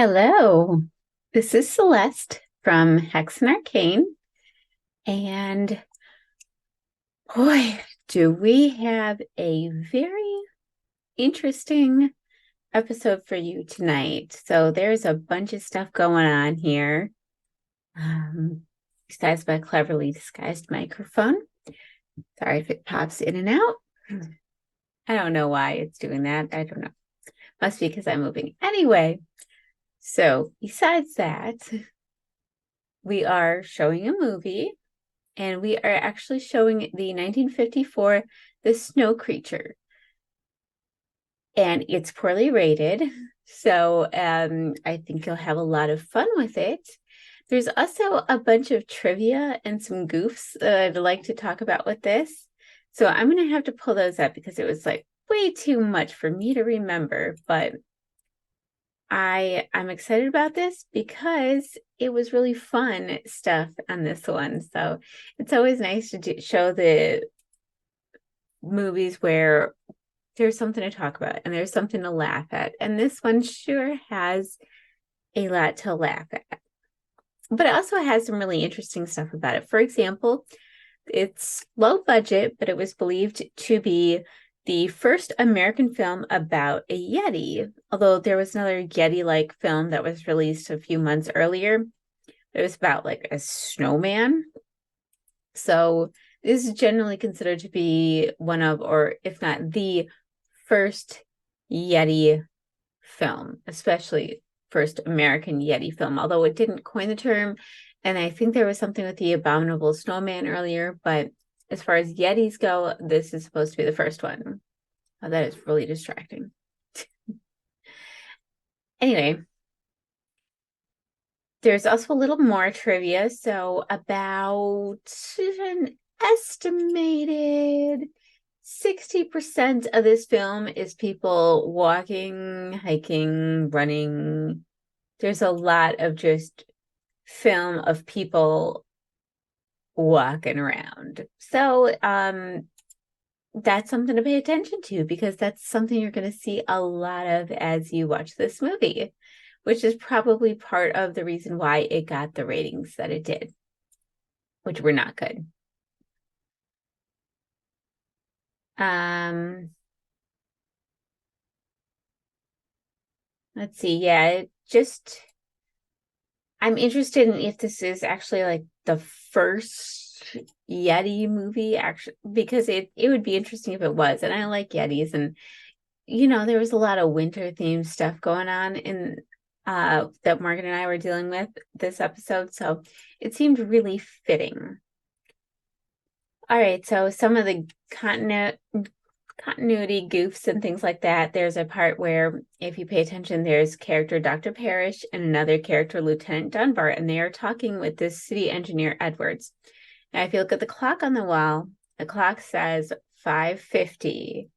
Hello, this is Celeste from Hexen Arcane, and boy, do we have a very interesting episode for you tonight. So there's a bunch of stuff going on here. Besides my cleverly disguised microphone. Sorry if it pops in and out. I don't know why it's doing that. I don't know. Must be because I'm moving. Anyway, so besides that, we are showing a movie. And we are actually showing the 1954 The Snow Creature. And it's poorly rated. So I think you'll have a lot of fun with it. There's also a bunch of trivia and some goofs that I'd like to talk about with this. So I'm going to have to pull those up because it was like way too much for me to remember. But I'm excited about this because it was really fun stuff on this one. So it's always nice to show the movies where there's something to talk about and there's something to laugh at. And this one sure has a lot to laugh at. But it also has some really interesting stuff about it. For example, it's low budget, but it was believed to be the first American film about a Yeti, although there was another Yeti-like film that was released a few months earlier. It was about like a snowman. So this is generally considered to be one of, or if not the first Yeti film, especially first American Yeti film, although it didn't coin the term. And I think there was something with the abominable snowman earlier, but as far as Yetis go, this is supposed to be the first one. Oh, that is really distracting. Anyway, there's also a little more trivia. So about an estimated 60% of this film is people walking, hiking, running. There's a lot of just film of people walking around. So that's something to pay attention to because that's something you're going to see a lot of as you watch this movie, which is probably part of the reason why it got the ratings that it did, which were not good. Let's see. Yeah, I'm interested in if this is actually like the first Yeti movie, actually, because it would be interesting if it was. And I like Yetis, and there was a lot of winter themed stuff going on in that Morgan and I were dealing with this episode, so it seemed really fitting. All right, so some of the continuity goofs and things like that. There's a part where, if you pay attention, there's character Dr. Parrish and another character, Lieutenant Dunbar, and they are talking with this city engineer, Edwards. Now, if you look at the clock on the wall, the clock says 5:50.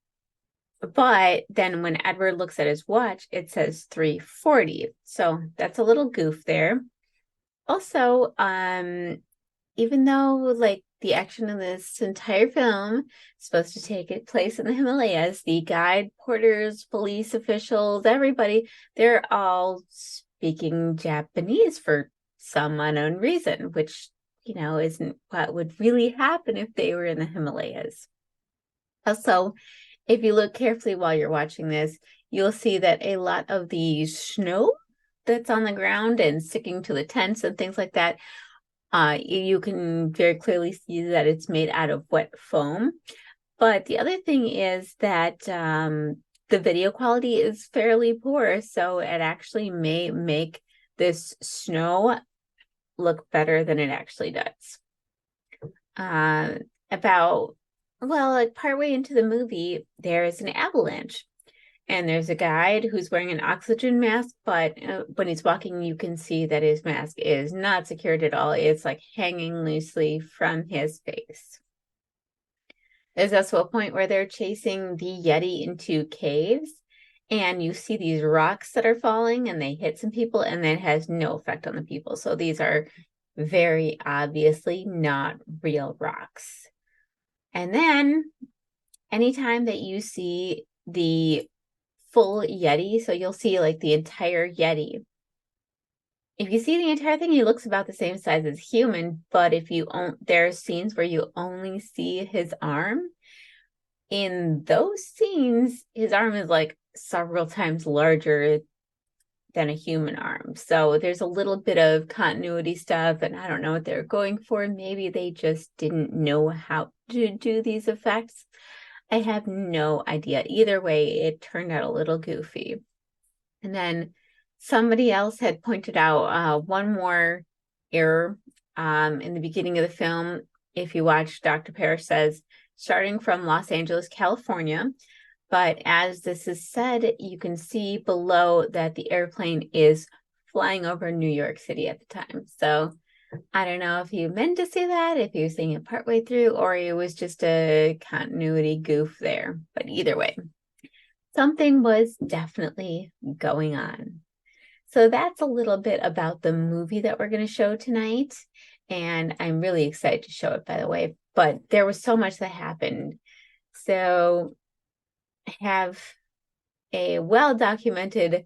But then when Edward looks at his watch, it says 3:40. So that's a little goof there. Also, even though like the action in this entire film is supposed to take place in the Himalayas, the guide, porters, police officials, everybody, they're all speaking Japanese for some unknown reason, which, isn't what would really happen if they were in the Himalayas. Also, if you look carefully while you're watching this, you'll see that a lot of the snow that's on the ground and sticking to the tents and things like that, you can very clearly see that it's made out of wet foam. But the other thing is that the video quality is fairly poor, so it actually may make this snow look better than it actually does. About, well, like partway into the movie, there is an avalanche. And there's a guide who's wearing an oxygen mask, but when he's walking, you can see that his mask is not secured at all. It's like hanging loosely from his face. There's also a point where they're chasing the Yeti into caves, and you see these rocks that are falling, and they hit some people, and that has no effect on the people. So these are very obviously not real rocks. And then anytime that you see the full Yeti, so you'll see like the entire Yeti, if you see the entire thing, he looks about the same size as human, but if you there's scenes where you only see his arm. In those scenes, his arm is like several times larger than a human arm. So there's a little bit of continuity stuff, and I don't know what they're going for. Maybe they just didn't know how to do these effects. I have no idea. Either way, it turned out a little goofy. And then somebody else had pointed out one more error in the beginning of the film. If you watch, Dr. Parrish says, starting from Los Angeles, California. But as this is said, you can see below that the airplane is flying over New York City at the time. So I don't know if you meant to say that, if you were saying it partway through, or it was just a continuity goof there. But either way, something was definitely going on. So that's a little bit about the movie that we're going to show tonight. And I'm really excited to show it, by the way. But there was so much that happened. So I have a well-documented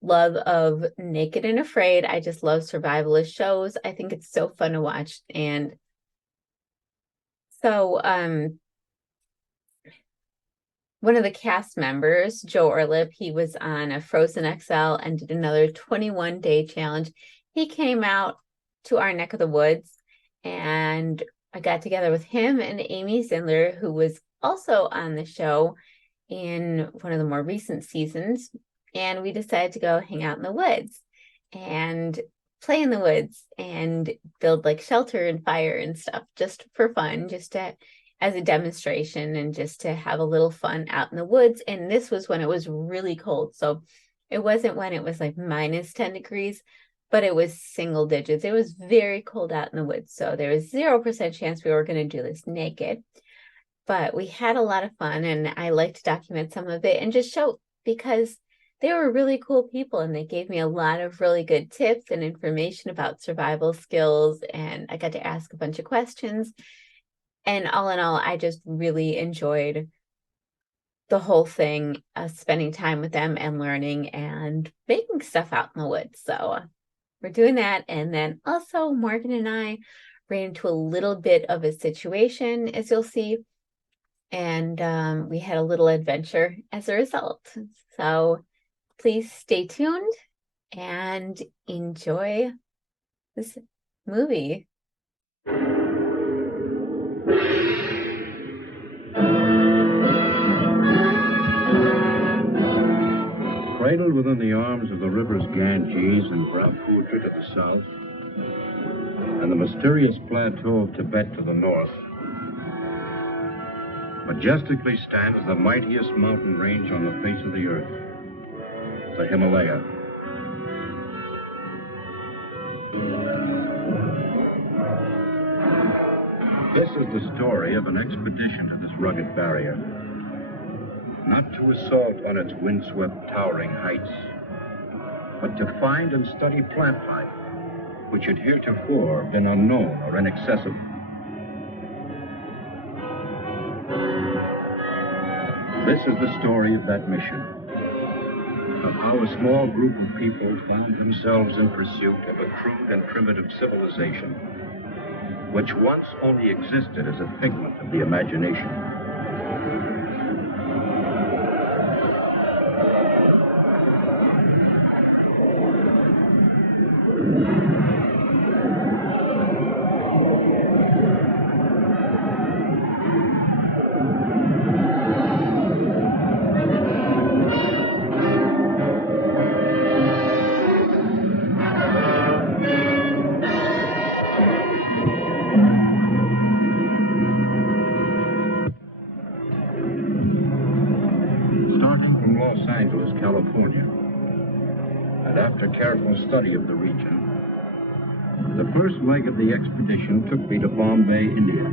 love of Naked and Afraid. I just love survivalist shows. I think it's so fun to watch. And so one of the cast members, Joe Orlip, he was on a Frozen XL and did another 21-day challenge. He came out to our neck of the woods, and I got together with him and Amy Zindler, who was also on the show in one of the more recent seasons. And we decided to go hang out in the woods and play in the woods and build like shelter and fire and stuff just for fun, just to as a demonstration and just to have a little fun out in the woods. And this was when it was really cold. So it wasn't when it was like minus 10 degrees, but it was single digits. It was very cold out in the woods. So there was 0% chance we were going to do this naked. But we had a lot of fun, and I like to document some of it and just show, because they were really cool people and they gave me a lot of really good tips and information about survival skills. And I got to ask a bunch of questions. And all in all, I just really enjoyed the whole thing, spending time with them and learning and making stuff out in the woods. So we're doing that. And then also Morgan and I ran into a little bit of a situation, as you'll see. And we had a little adventure as a result. So please stay tuned and enjoy this movie. Cradled within the arms of the rivers Ganges and Brahmaputra to the south, and the mysterious plateau of Tibet to the north, majestically stands the mightiest mountain range on the face of the earth, the Himalayas. This is the story of an expedition to this rugged barrier. Not to assault on its windswept, towering heights, but to find and study plant life, which had heretofore been unknown or inaccessible. This is the story of that mission, of how a small group of people found themselves in pursuit of a crude and primitive civilization, which once only existed as a figment of the imagination. California, and after careful study of the region, the first leg of the expedition took me to Bombay, India.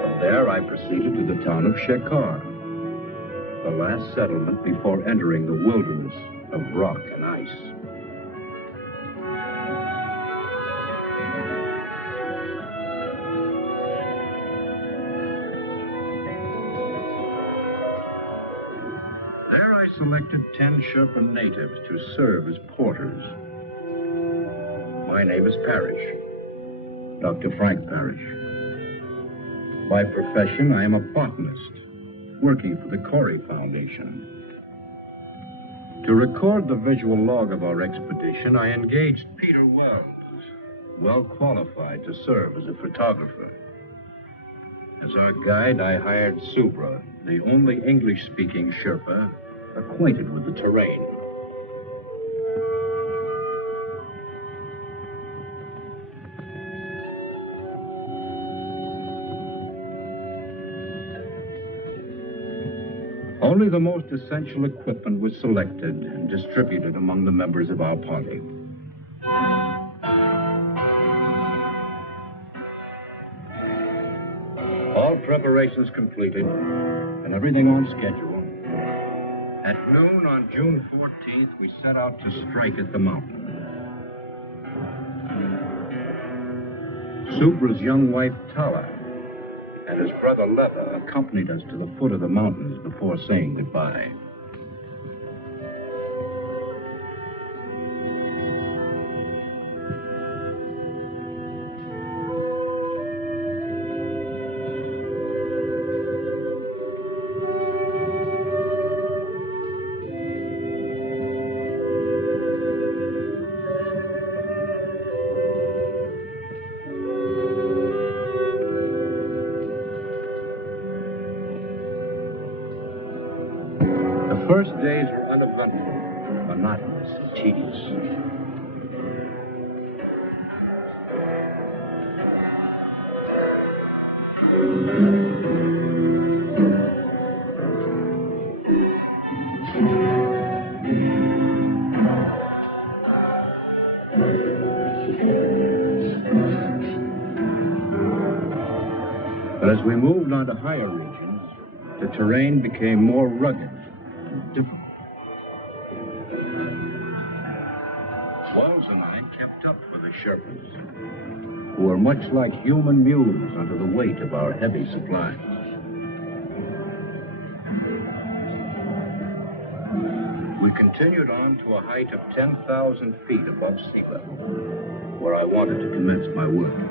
From there, I proceeded to the town of Shekar, the last settlement before entering the wilderness of rock and ice. There I selected 10 Sherpa natives to serve as porters. My name is Parrish, Dr. Frank Parrish. By profession, I am a botanist, working for the Corey Foundation. To record the visual log of our expedition, I engaged Peter Wells, well qualified to serve as a photographer. As our guide, I hired Subra, the only English-speaking Sherpa acquainted with the terrain. Only the most essential equipment was selected and distributed among the members of our party. All preparations completed and everything on schedule. At noon on June 14th, we set out to strike at the mountain. Subra's young wife, Tala, and his brother Leva accompanied us to the foot of the mountains before saying goodbye. The first days were uneventful, monotonous, and tedious. But as we moved on to higher regions, the terrain became more rugged and difficult. Wells and I kept up with the Sherpas, who were much like human mules under the weight of our heavy supplies. We continued on to a height of 10,000 feet above sea level, where I wanted to commence my work.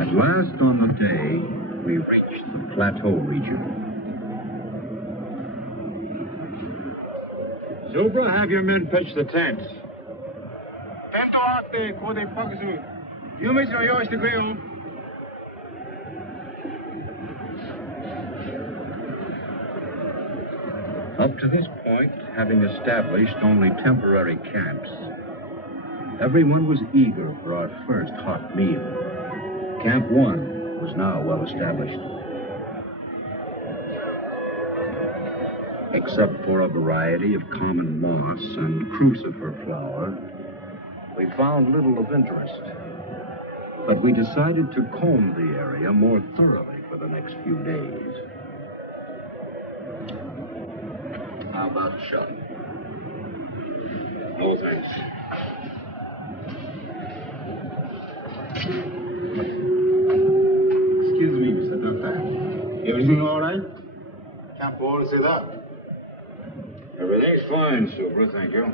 At last on the day, we reached the plateau region. Subra, have your men pitch the tents. Up to this point, having established only temporary camps, everyone was eager for our first hot meal. Camp 1 was now well established. Except for a variety of common moss and crucifer flower, we found little of interest. But we decided to comb the area more thoroughly for the next few days. How about a shot? No thanks. Excuse me, Mr. Doctor. Everything all right? Can't always say that. Everything's fine, Subra, thank you.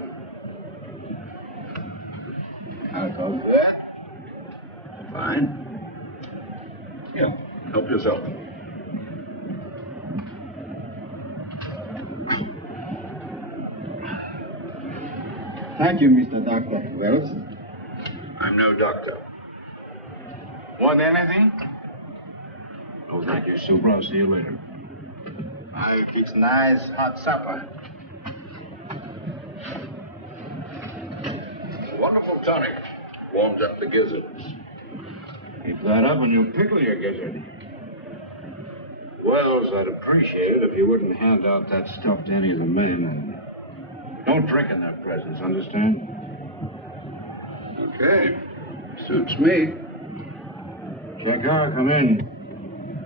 How about that? Fine. Here, help yourself. Thank you, Mr. Dr. Wells. I'm no doctor. Want anything? No, thank you, Subra. I'll see you later. I fix nice hot supper. Wonderful tonic. Warms up the gizzards. Keep that up and you'll pickle your gizzard. Wells, I'd appreciate it if you wouldn't hand out that stuff to any of the men. Don't drink in their presence, understand? Okay. Suits me. Shekar, come in.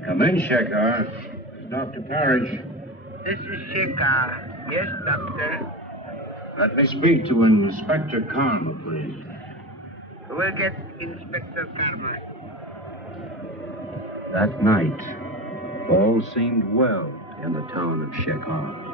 Come in, Shekar. Dr. Parrish. This is Shekar. Yes, Doctor. Let me speak to Inspector Karma, please. We'll get Inspector Karma. That night, all seemed well in the town of Shekar.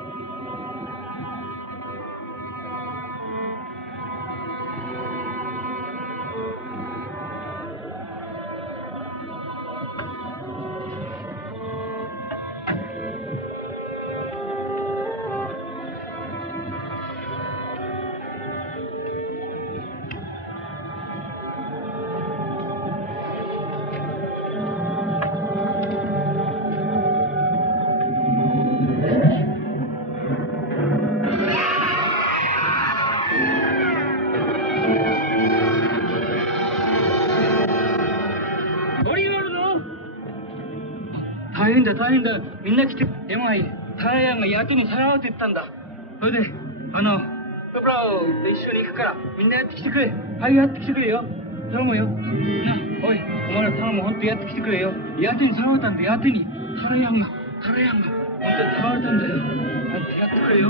다행이다. 민나 기체 대마이 타라양가 야토니 살아오 됐단다. 어디 끄브라우 이슈니 그까라 민나 야트키테 그래. 하이 야트키테 그래요. 사람이요. 나 어이 오마라 사람 혼또 야트키테 그래요. 야토니 살아왔단다. 야토니 타라양가 혼또 살아왔단다요. 야트 그래요.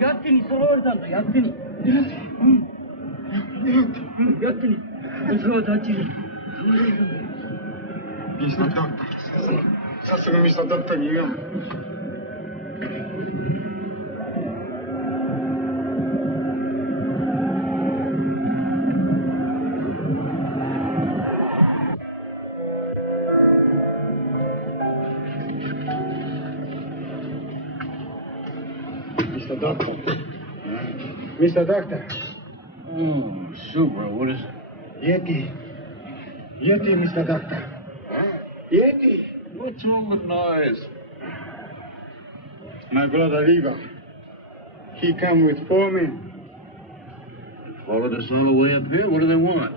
야트니 서러워졌다. 야트니. 야트니. 서로 다치지. Mr. Doctor. さすがミスタードクターに言うよ。Mr. Doctor. Mr. Doctor. Oh, super. What is it? Yeti, Mr. Doctor. Yeti. What's wrong with noise? My brother Lever. He come with 4 men. Followed us all the way up here? What do they want?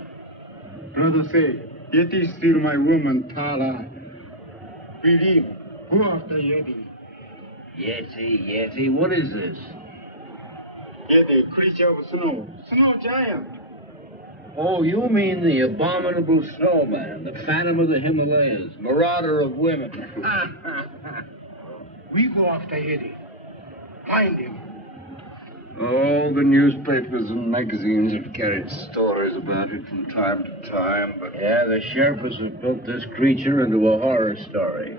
Brother say, Yeti steal my woman, Tara. We leave. Go after Yeti. Yeti, what is this? Yeti, creature of snow. Snow giant. Oh, you mean the abominable snowman, the phantom of the Himalayas, marauder of women. We go after Yeti. Find him. Oh, the newspapers and magazines have carried stories about it from time to time, but... Yeah, the Sherpas have built this creature into a horror story.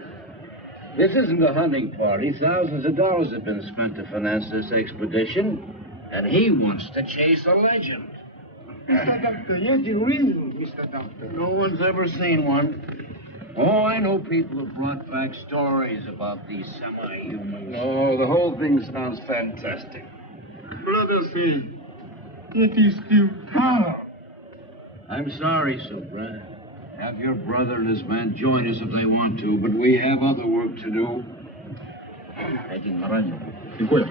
This isn't a hunting party. Thousands of dollars have been spent to finance this expedition, and he wants to chase a legend. Mr. Doctor, Yeti real, Mr. Doctor. No one's ever seen one. Oh, I know people have brought back stories about these semi-humans. Oh, the whole thing sounds fantastic. Brother say, Yeti steal Tara. I'm sorry, Subra. Have your brother and his men join us if they want to, but we have other work to do.行こうよ。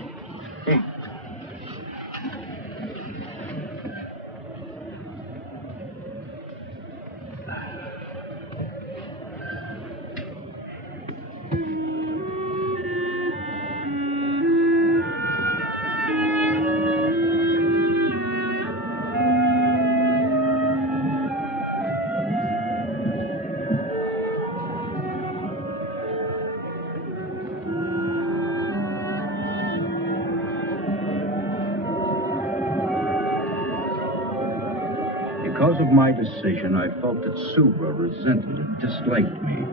Because of my decision, I felt that Subra resented and disliked me.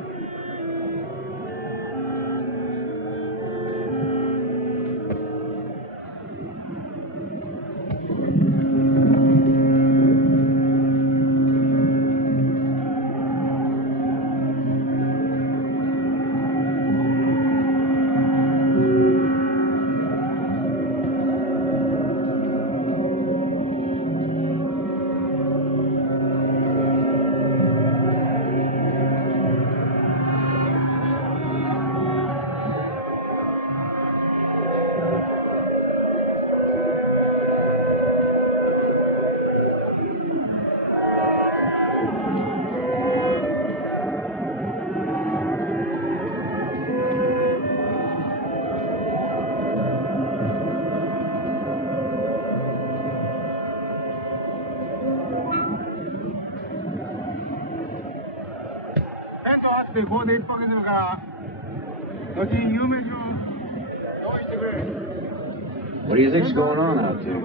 What do you think's going on out there?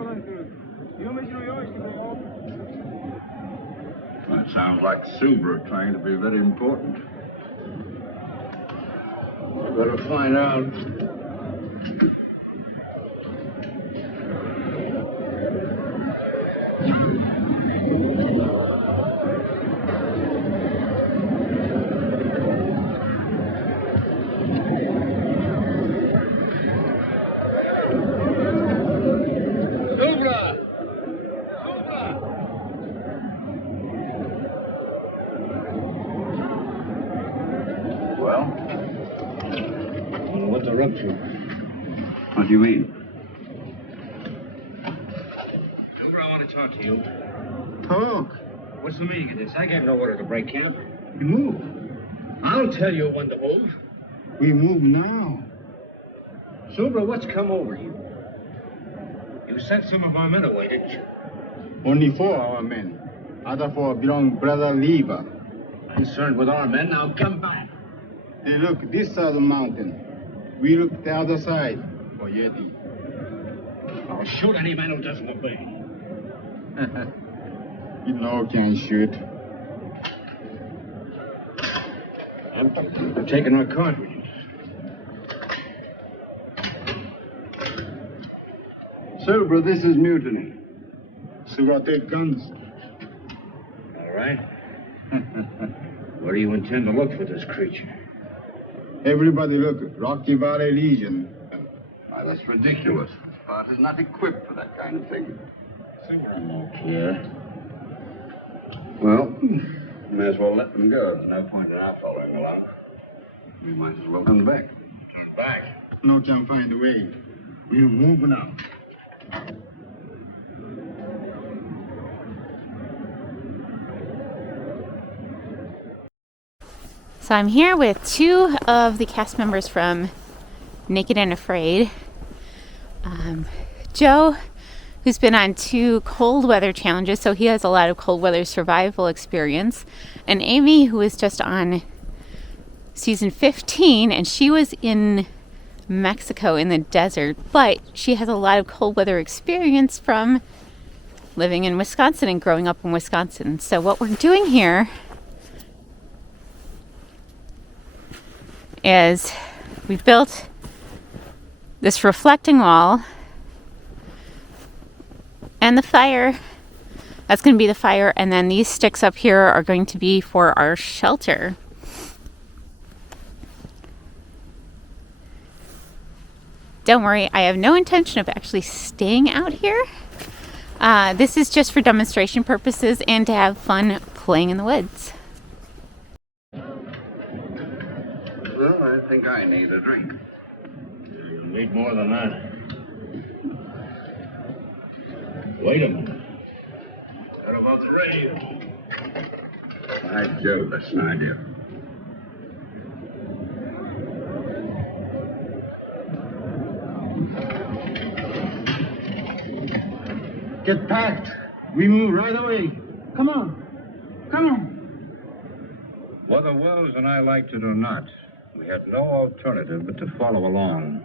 Well, it sounds like Subra trying to be very important. Better find out. What do you mean? Remember, I want to talk to you. Talk. What's the meaning of this? I gave no order to break camp. You move. I'll tell you when to move. We move now. Subra, what's come over you? You sent some of our men away, didn't you? Only 4 our men. Other 4 belong brother Lever. Concerned with our men, now come back. They look this side of the mountain. We look the other side for Yeti. I'll shoot any man who doesn't obey. You know can shoot. I'm taking our cartridges. Subra, this is mutiny. Subra, take guns. All right. Where do you intend to look for this creature? Everybody look, Rocky Valley Legion. Why, that's ridiculous. Spot is not equipped for that kind of thing. Yeah. Well, may as well let them go. There's no point in our following along. We might as well come back. Turn back. No can find a way. We're moving out. So I'm here with 2 of the cast members from Naked and Afraid. Joe, who's been on 2 cold weather challenges, so he has a lot of cold weather survival experience. And Amy, who is just on season 15, and she was in Mexico in the desert, but she has a lot of cold weather experience from living in Wisconsin and growing up in Wisconsin. So what we're doing here is we built this reflecting wall, and the fire, that's going to be the fire, and then these sticks up here are going to be for our shelter. Don't worry, I have no intention of actually staying out here. This is just for demonstration purposes and to have fun playing in the woods. Well, I think I need a drink. You need more than that. Wait a minute. What about the rain? By Jove, that's an idea. Get packed. We move right away. Come on. Come on. Whether Wells and I liked it or not, we had no alternative but to follow along.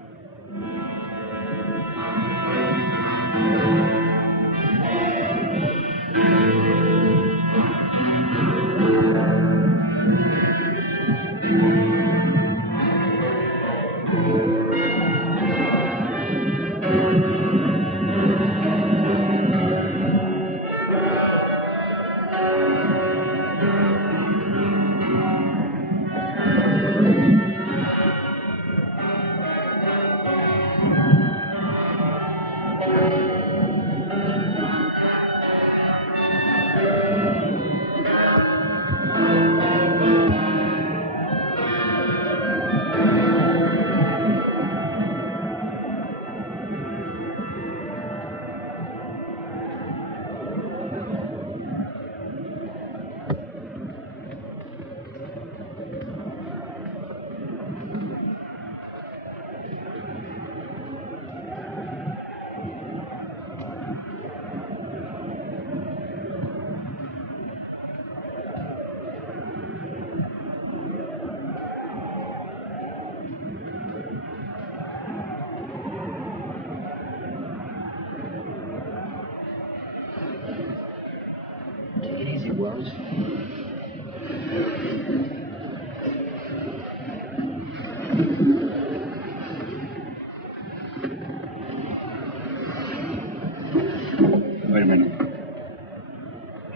Wait a minute.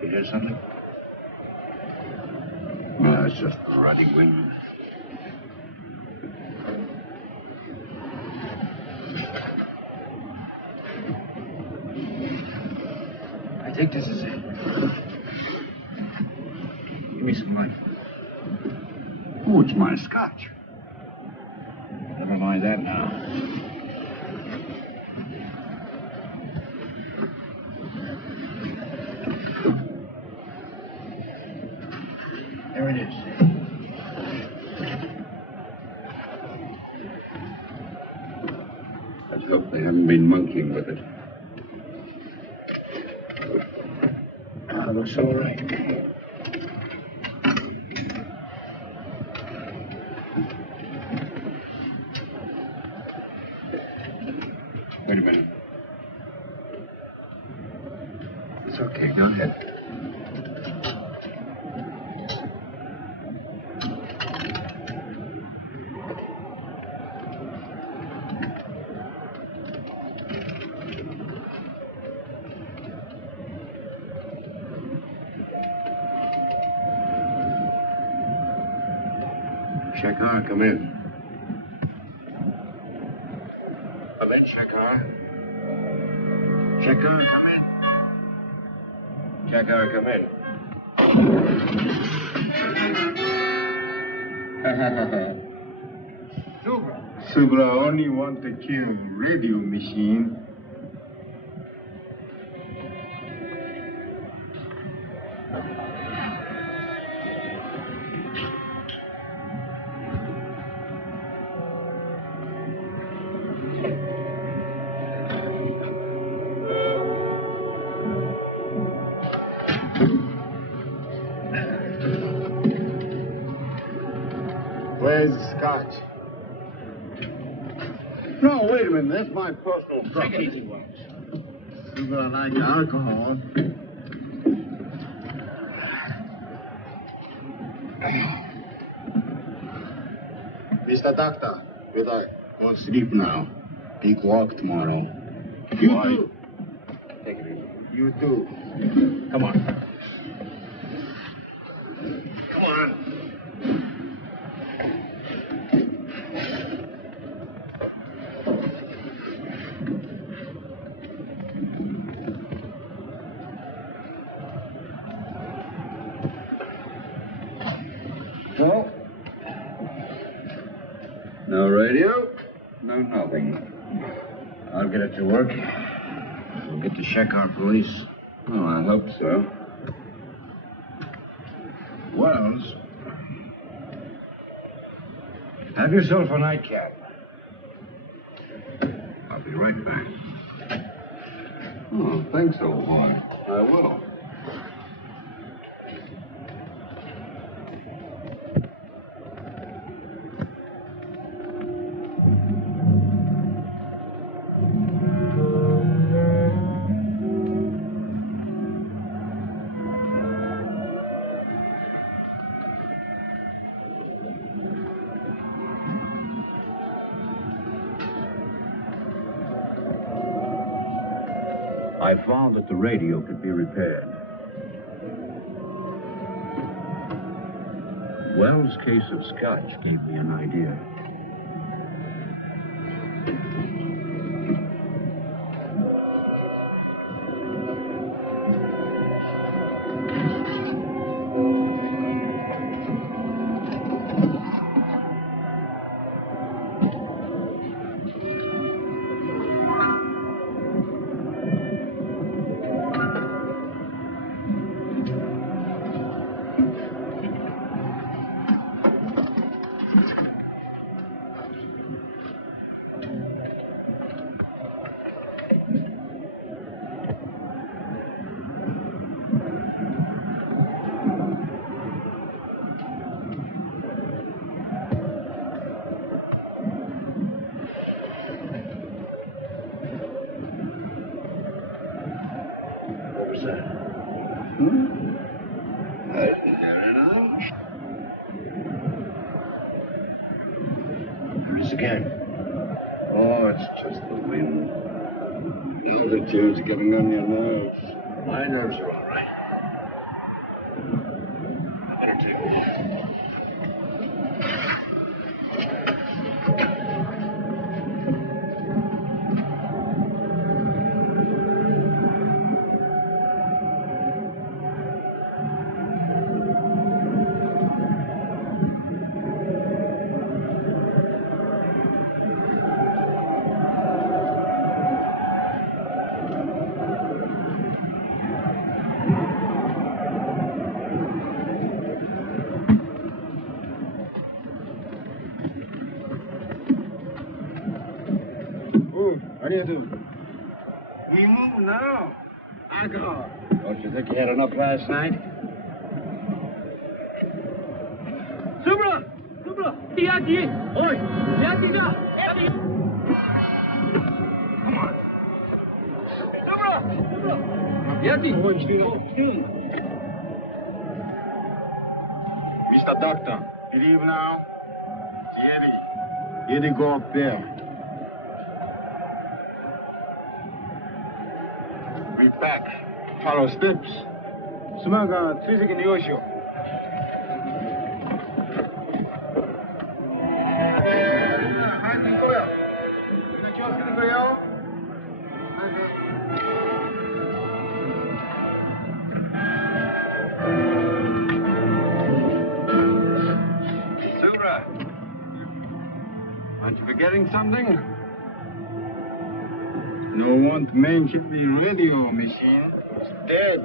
Did you hear something? No, it's just the riding wind. I think this is it. Give me some light. Oh, it's my scotch. Never mind that now. There it is. Let's hope they haven't been monkeying with it. That looks all right. Wait a minute. It's okay, go ahead. Shakar, come in. Come in, Shakar. Shakar, come in. Shakar, come in. Subra only want to kill radio machine. Where's the scotch? No, wait a minute. That's my personal Take it easy, Wells. Subra like alcohol. Mr. Doctor, good night. Go to sleep now. Big walk tomorrow. You Why? too. Take it easy. You too. Come on. Come on. Well, no radio, no nothing. I'll get it to work. We'll get to check our police. Oh, I hope so. Wells, have yourself a nightcap. I'll be right back. Oh, thanks, old boy. I will. I found that the radio could be repaired. Wells' case of scotch gave me an idea. again. Oh, it's just the wind. Altitude's getting on your nerves. My nerves are all right. I better take a walk. What are you doing? We move now. Alcohol. Don't you think you had enough last night? Subra! Subra! Yaki! Oi! Yaki-ga! Yaki! Come on. Subra! Subra! Yaki! Mr. Doctor, believe now? Yeti go up there. We back. Follow steps. Sumaga, Tsuzuki ni Yoshio. Aren't you forgetting something? No one mention the radio machine. It's dead.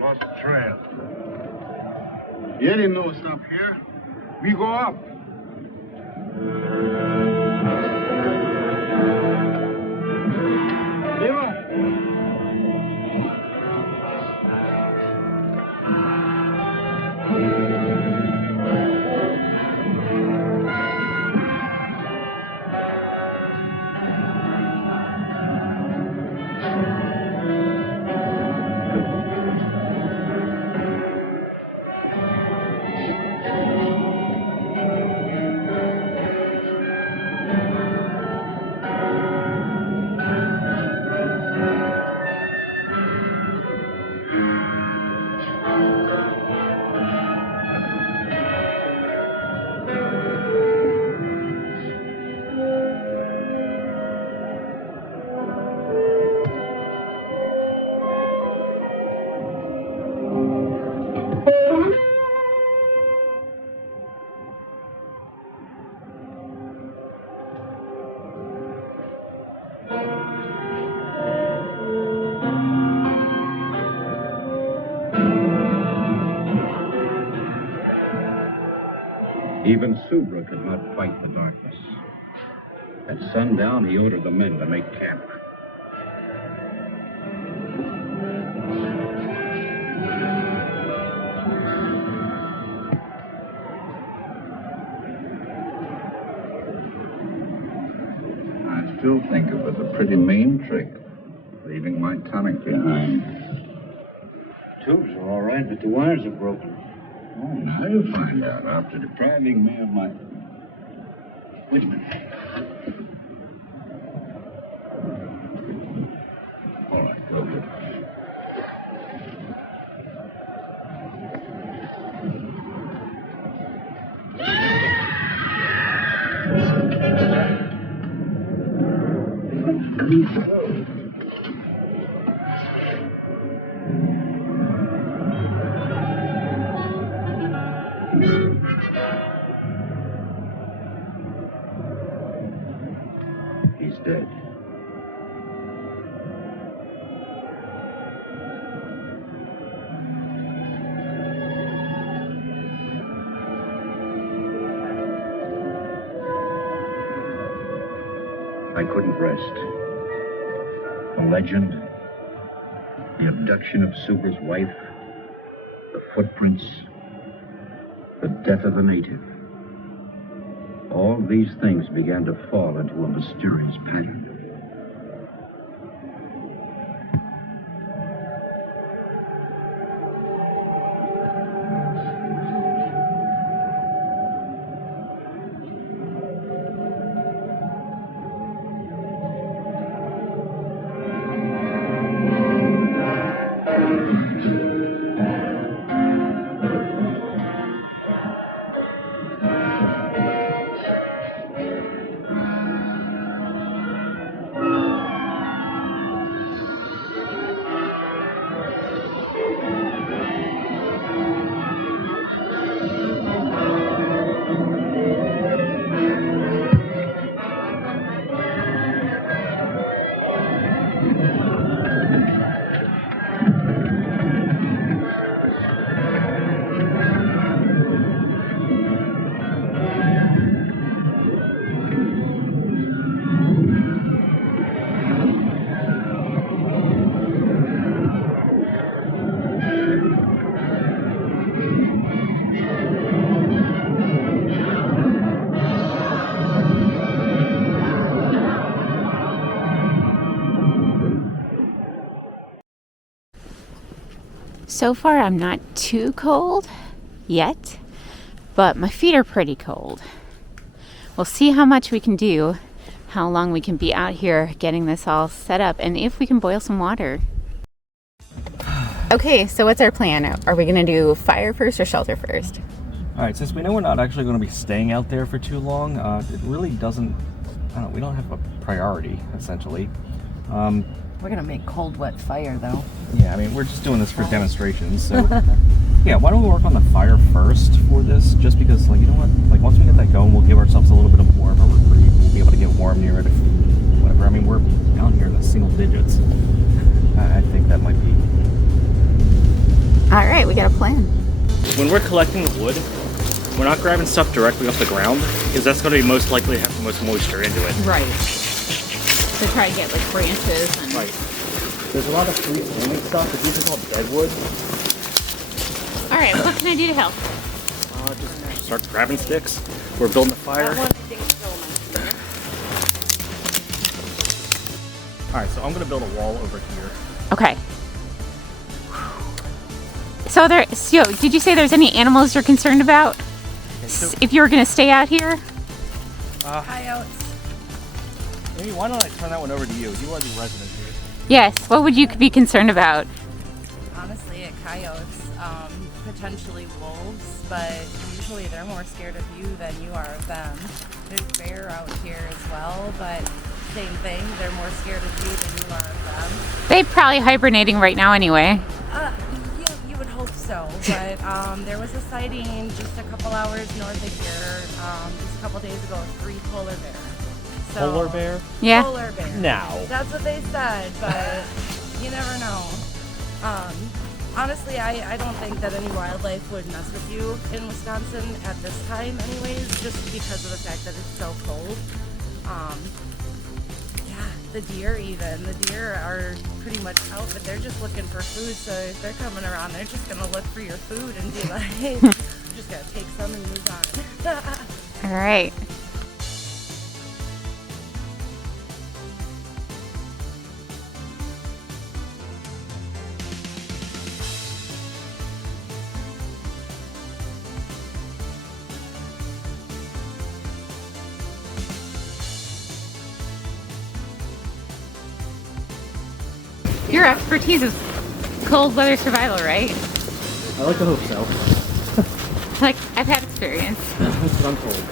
Lost trail. Yeti no stop here. We go up. Even Subra could not fight the darkness. At sundown, he ordered the men to make camp. I still think it was a pretty mean trick, leaving my tonic behind. Tubes are all right, but the wires are broken. Oh, now you'll find out after depriving me of my... Wait a minute. All right, go with it. He's dead. I couldn't rest. The legend, the abduction of Suber's wife, the footprints, the death of the native. All these things began to fall into a mysterious pattern. So far, I'm not too cold yet, but my feet are pretty cold. We'll see how much we can do, how long we can be out here getting this all set up, and if we can boil some water. Okay, so what's our plan? Are we gonna do fire first or shelter first? All right, since we know we're not actually going to be staying out there for too long, it really doesn't, we don't have a priority, essentially. We're gonna make cold, wet fire, though. Yeah, I mean, we're just doing this for demonstrations, so... yeah, why don't we work on the fire first for this, just because, like, you know what? Like, once we get that going, we'll give ourselves a little bit more of a reprieve. We'll be able to get warm near it, if whatever. I mean, we're down here in the single digits. I think that might be... All right, we got a plan. When we're collecting the wood, we're not grabbing stuff directly off the ground, because that's going to be most likely to have the most moisture into it. Right. To try to get like branches and... Right. There's a lot of free-standing stuff, but these are called deadwood. All right, what can I do to help? Just start grabbing sticks. We're building a fire. That one, I think, is All right, so I'm going to build a wall over here. Okay. So did you say there's any animals you're concerned about? If you were going to stay out here? coyotes. Maybe why don't I turn that one over to you? You are the resident here. Yes. What would you be concerned about? Honestly, coyotes. Potentially wolves, but usually they're more scared of you than you are of them. There's bear out here as well, but same thing. They're more scared of you than you are of them. They're probably hibernating right now anyway. You would hope so, but there was a sighting just a couple hours north of here, just a couple days ago, of 3 polar bears. So, Polar bear? Yeah. Polar bear. No. That's what they said, but you never know. Honestly, I don't think that any wildlife would mess with you in Wisconsin at this time anyways, just because of the fact that it's so cold. Yeah, the deer even. The deer are pretty much out, but they're just looking for food, so if they're coming around, they're just going to look for your food and be like, I'm just going to take some and move on. All right. Your expertise is cold weather survival, right? I like to hope so. Like, I've had experience. That's what I'm told.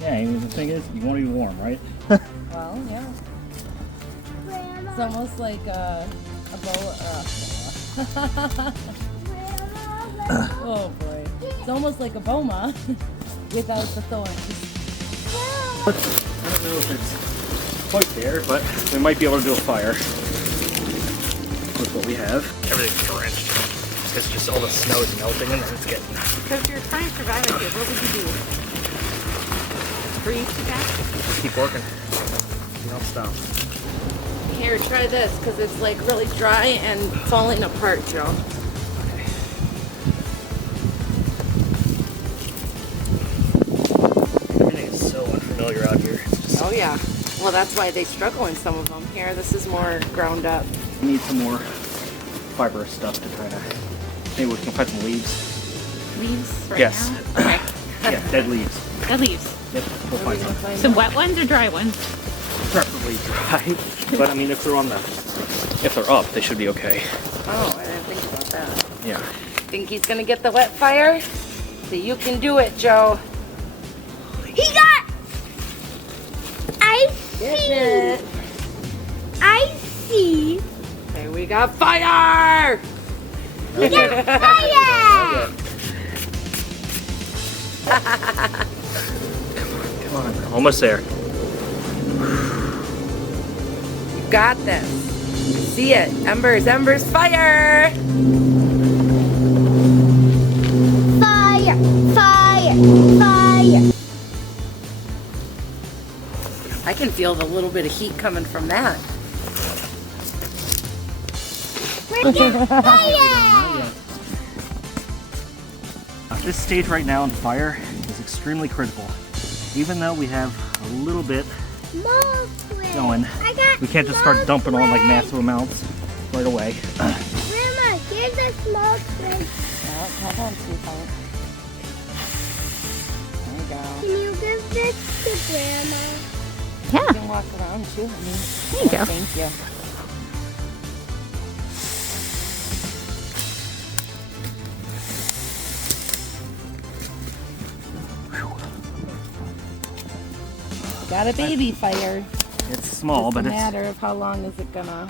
Yeah, I mean, the thing is, you want to be warm, right? Well, yeah. It's almost like a boa. Oh boy. It's almost like a boma without the thorns. I don't know if it's quite there, but we might be able to do a fire with what we have. Everything's drenched. It's just all the snow is melting and then it's getting... So if you're trying to survive like this, what would you do? Freeze to death? Just keep working. You don't stop. Here, try this, because it's like really dry and falling apart, Joe. Everything is so unfamiliar out here. It's just... Oh yeah. Well, that's why they struggle in some of them. Here, this is more ground up. We need some more fibrous stuff to try to... Maybe we can find some leaves. Leaves right Yes. now? Okay. Yeah, dead leaves. Dead leaves. Yep, we'll find some. Some wet ones or dry ones? Preferably dry. But I mean, if they're on the... If they're up, they should be okay. Oh, I didn't think about that. Yeah. Think he's gonna get the wet fire? So you can do it, Joe. He got. I see. I see. Okay, we got fire! We got fire. Come on, almost there. You got this. See it. Embers, embers, fire! Fire. Fire. Fire. I can feel the little bit of heat coming from that. We got fire. This stage right now in fire is extremely critical. Even though we have a little bit More twigs. going, I got we can't just start more dumping on like twigs. massive amounts right away. Grandma, here's a small twig. Oh, hold on, sweetheart. There you go. Can you give this to Grandma? Yeah. You can walk around too. There you go. Thank you. Got a baby fire. It's small, Just but a it's... matter of how long is it gonna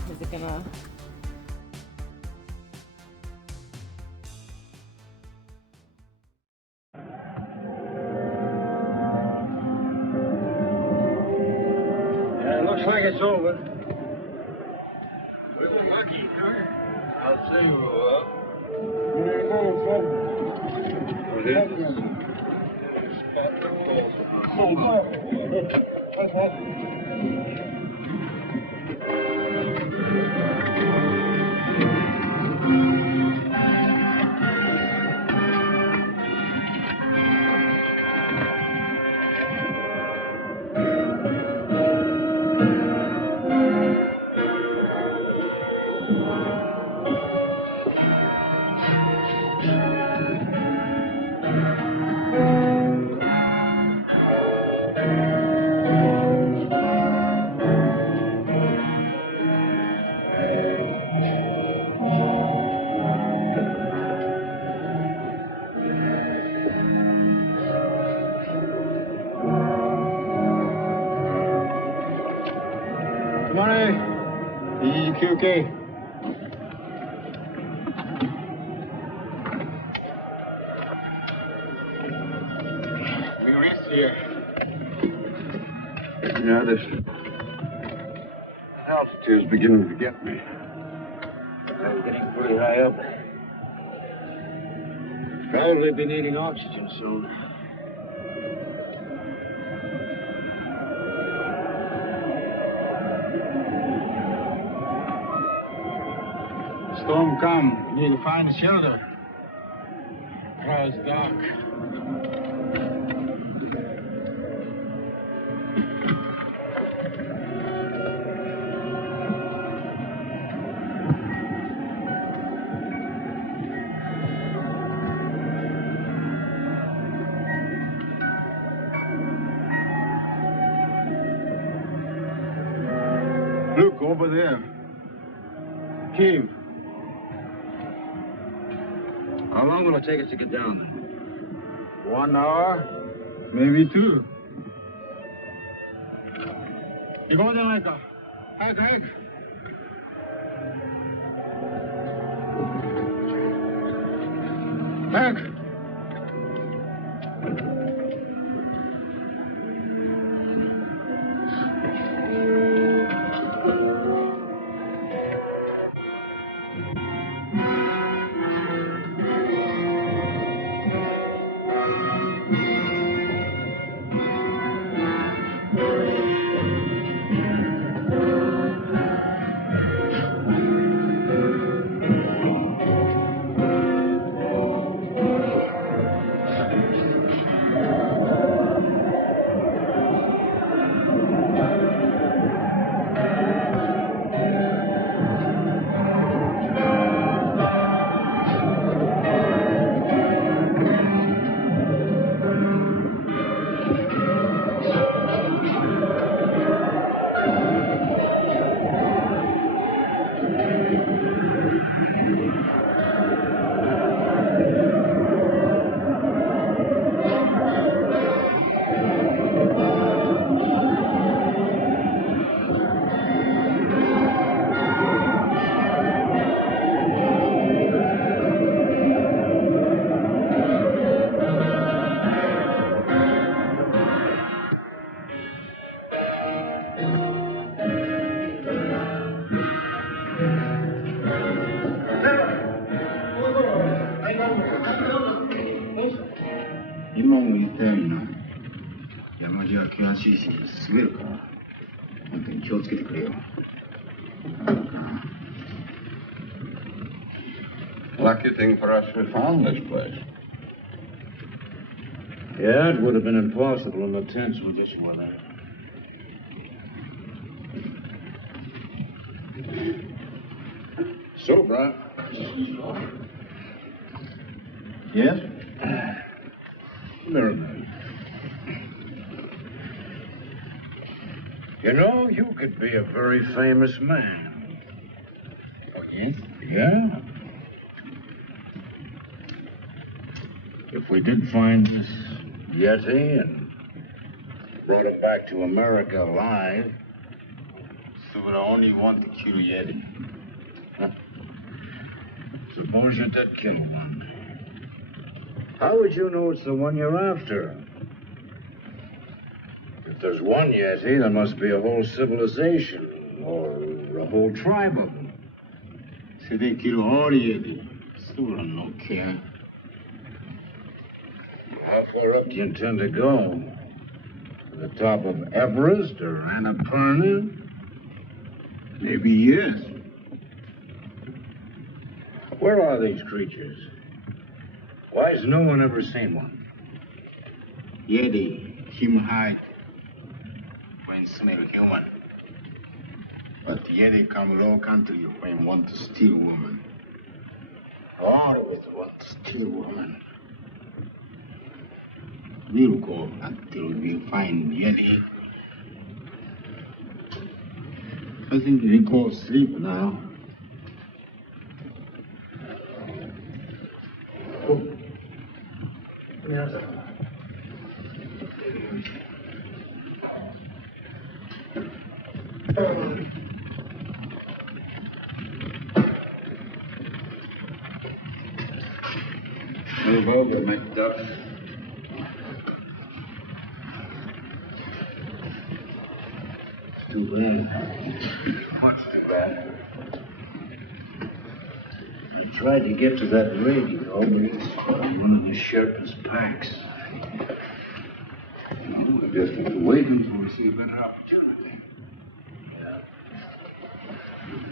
Yeah, it looks like it's over. We were lucky, huh? I'll say we were. What is it? Come on,いい休憩. We rest here. Yeah, this altitude's beginning to get me. I'm getting pretty high up. Probably be needing oxygen soon. Storm come. We need to find a shelter. Oh, it's dark. Look, over there. Cave. How long will it take us to get down there? 1 hour, maybe 2. 行こうじゃないか。早く早く。早く。今も言ったようにな、山路は険しいし滑るから、本当に気をつけてくれよ。Lucky thing for us we found this place. Yeah, it would have been impossible in the tents with this weather. So, Brad. Yes? Merriman. You know, you could be a very famous man. Oh, yes? Yeah. If we did find this Yeti and brought it back to America alive, So would I only want to kill Yeti. suppose you did kill one. How would you know it's the one you're after? If there's one Yeti, there must be a whole civilization or a whole tribe of them. So they kill all the Yeti. So I don't care. How far up do you intend to go? To the top of Everest or Annapurna? Maybe yes. Where are these creatures? Why has no one ever seen one? Yeti, him hide. When smell human. But Yeti come low country when want to steal woman. Always want to steal woman. We'll go until we find Yeti. I think we go sleep now. Yes. Move over, McDuck. Too bad. What's too bad? I tried to get to that radio, but it's on one of the Sherpa's packs. Well, we'll just have to wait until we see a better opportunity. Yeah.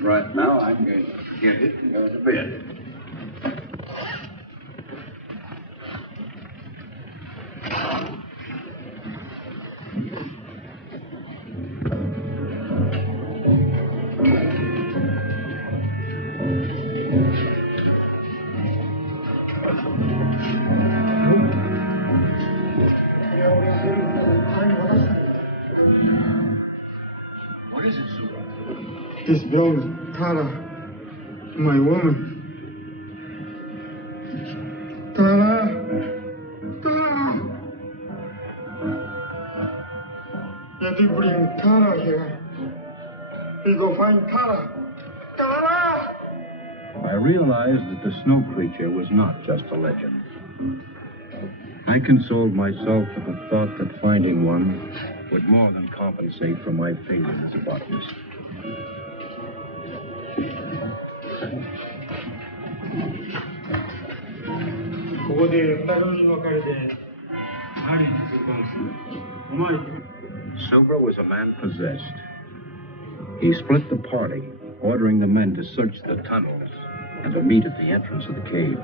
Right now, I'm going to get it and go to bed. What is it, Sura? This belongs to Tara, my woman. Tara! Tara! Let me bring Tara here. We go find Tara. Tara! I realized that the snow creature was not just a legend. I consoled myself with the thought that finding one would more than compensate for my failings about this. Subra was a man possessed. He split the party, ordering the men to search the tunnels and to meet at the entrance of the cave.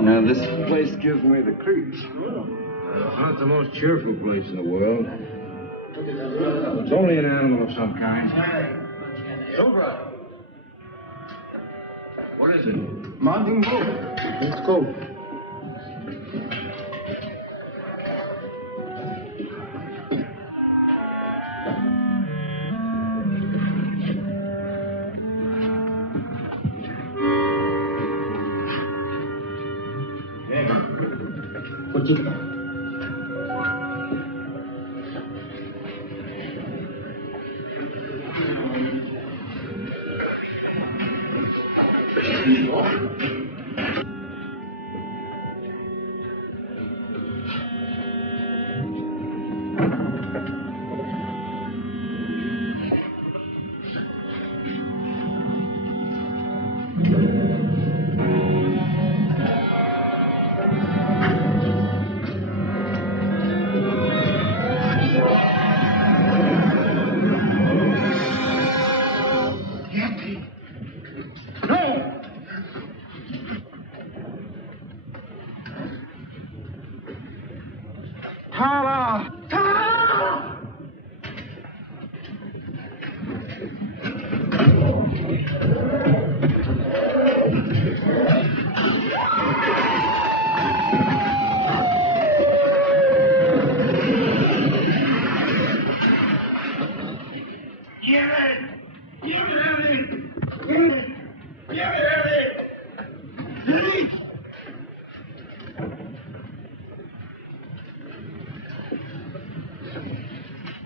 Now, this place gives me the creeps. It's not the most cheerful place in the world. It's only an animal of some kind. Sobra! What is it? Mountain Bull. Let's go. Tara! Tara!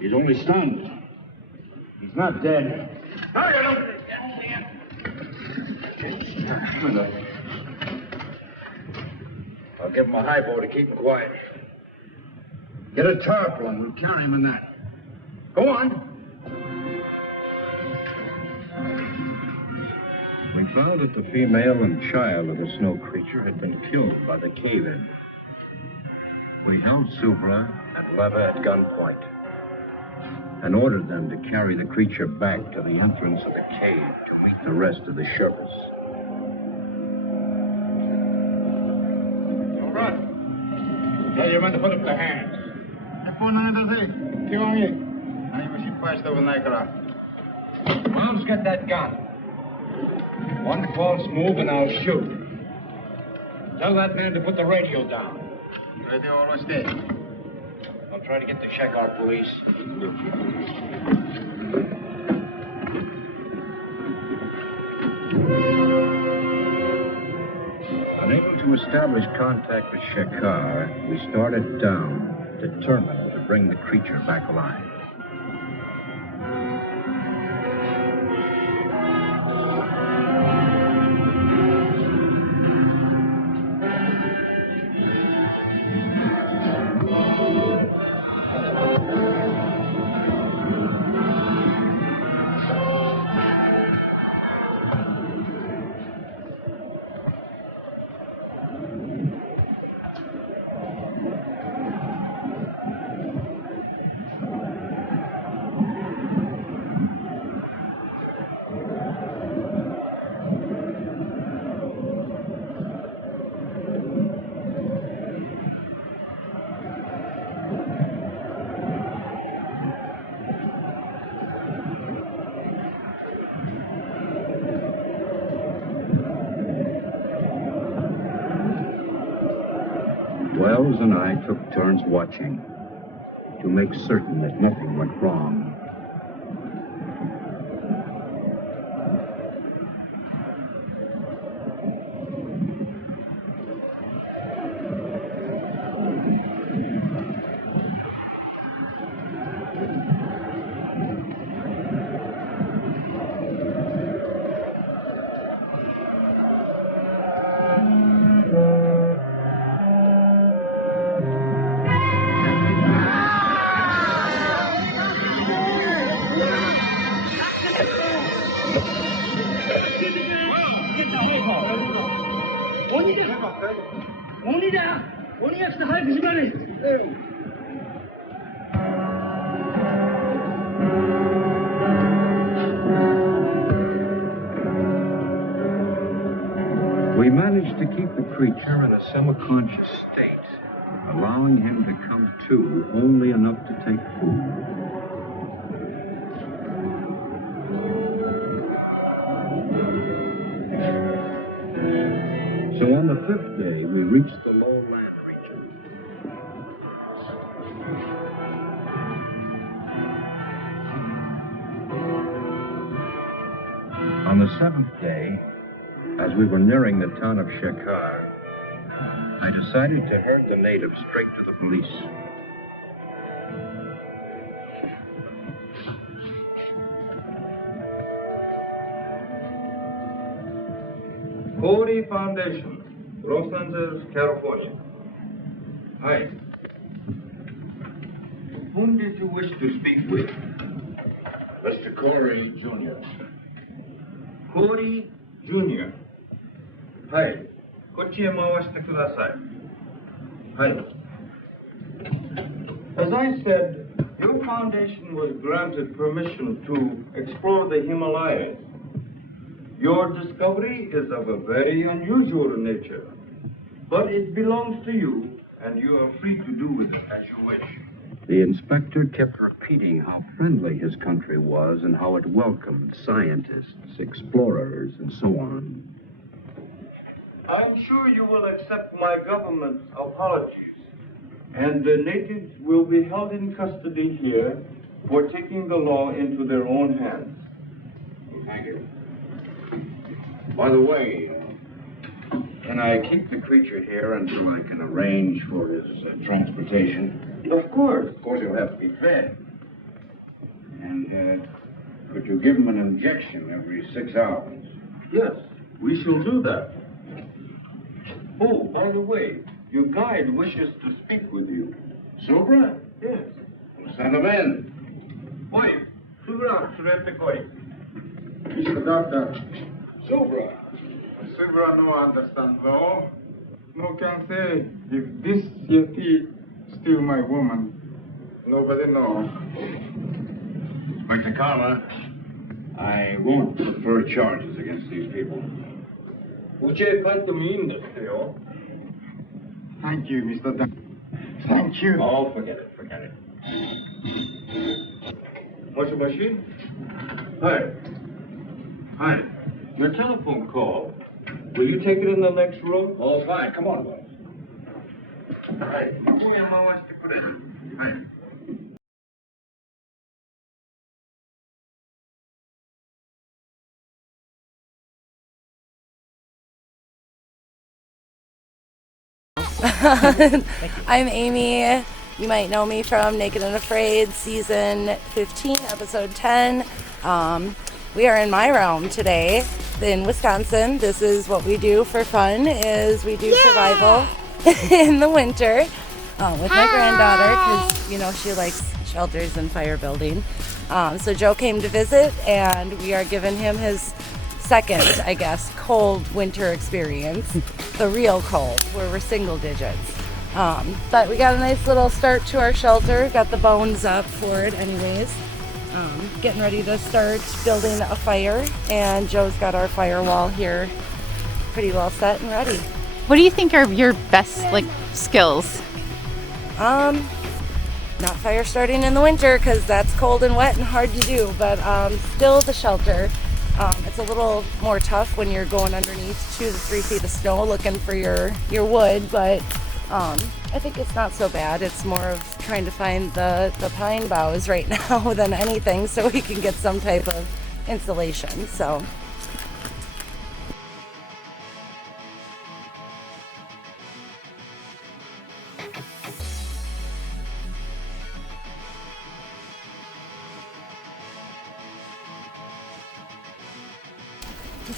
He's only stunned. He's not dead. I'll give him a hypo to keep him quiet. Get a tarpaulin. We'll carry him in that. Go on. We found that the female and child of the snow creature had been killed by the cave-in. We held Subra and Leva at gunpoint and ordered them to carry the creature back to the entrance of the cave to meet the rest of the Sherpas. All right. Tell your men to put up their hands. Mounds, get that gun. One false move and I'll shoot. Tell that man to put the radio down. I'm trying to get to check our police. Unable to establish contact with Shekar, we started down, determined to bring the creature back alive. Wells and I took turns watching to make certain that nothing went wrong. We managed to keep the creature in a semi-conscious state, allowing him to come to only enough to take food. So on the 5th day, we reached the lowland region. On the 7th day, as we were nearing the town of Shekar, I decided to herd the natives straight to the police. Cody Foundation, Los Angeles, California. Hi. Whom did you wish to speak with? Mr. Corey, Jr. Cody Jr. はい。こっちへ回してください。はい。As I said, your foundation was granted permission to explore the Himalayas. Your discovery is of a very unusual nature, but it belongs to you, and you are free to do with it as you wish. The inspector kept repeating how friendly his country was and how it welcomed scientists, explorers, and so on. I'm sure you will accept my government's apologies, and the natives will be held in custody here for taking the law into their own hands. Thank you. By the way, can I keep the creature here until I can arrange for his transportation? Of course. Of course, he'll have to be fed. And could you give him an injection every 6 hours? Yes, we shall do that. Oh, by the way, your guide wishes to speak with you. Subra? Yes. Send him in. Oi, Subra, surete koi. Mr. Doctor. Subra. Subra no understand law. No can say if this Yeti still my woman. Nobody know. Inspector Karma, I won't prefer charges against these people. Thank you, Mr. Thank you. Oh, forget it. Moshi? Hi. Hi. Your telephone call. Will you take it in the next room? Oh, fine. Come on, boys. Hi. Hi. I'm Amy. You might know me from Naked and Afraid, season 15, episode 10. We are in my realm today in Wisconsin. This is what we do for fun, is we do survival in the winter with my granddaughter, because, you know, she likes shelters and fire building. So Joe came to visit, and we are giving him his second, I guess, cold winter experience. The real cold, where we're single digits. But we got a nice little start to our shelter. Got the bones up for it anyways. Getting ready to start building a fire. And Joe's got our firewall here pretty well set and ready. What do you think are your best skills? Not fire starting in the winter, because that's cold and wet and hard to do. But still the shelter. It's a little more tough when you're going underneath 2 to 3 feet of snow looking for your wood, but I think it's not so bad. It's more of trying to find the pine boughs right now than anything, so we can get some type of insulation. So.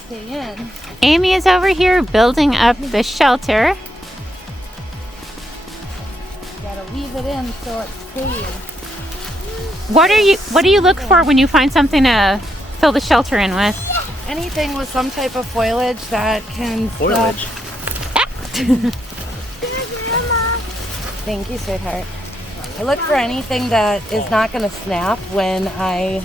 Stay in. Amy is over here building up the shelter. Gotta weave it in so it stays. What do you look for when you find something to fill the shelter in with? Anything with some type of foliage that can Foliage? Thank you, sweetheart. I look for anything that is not going to snap when I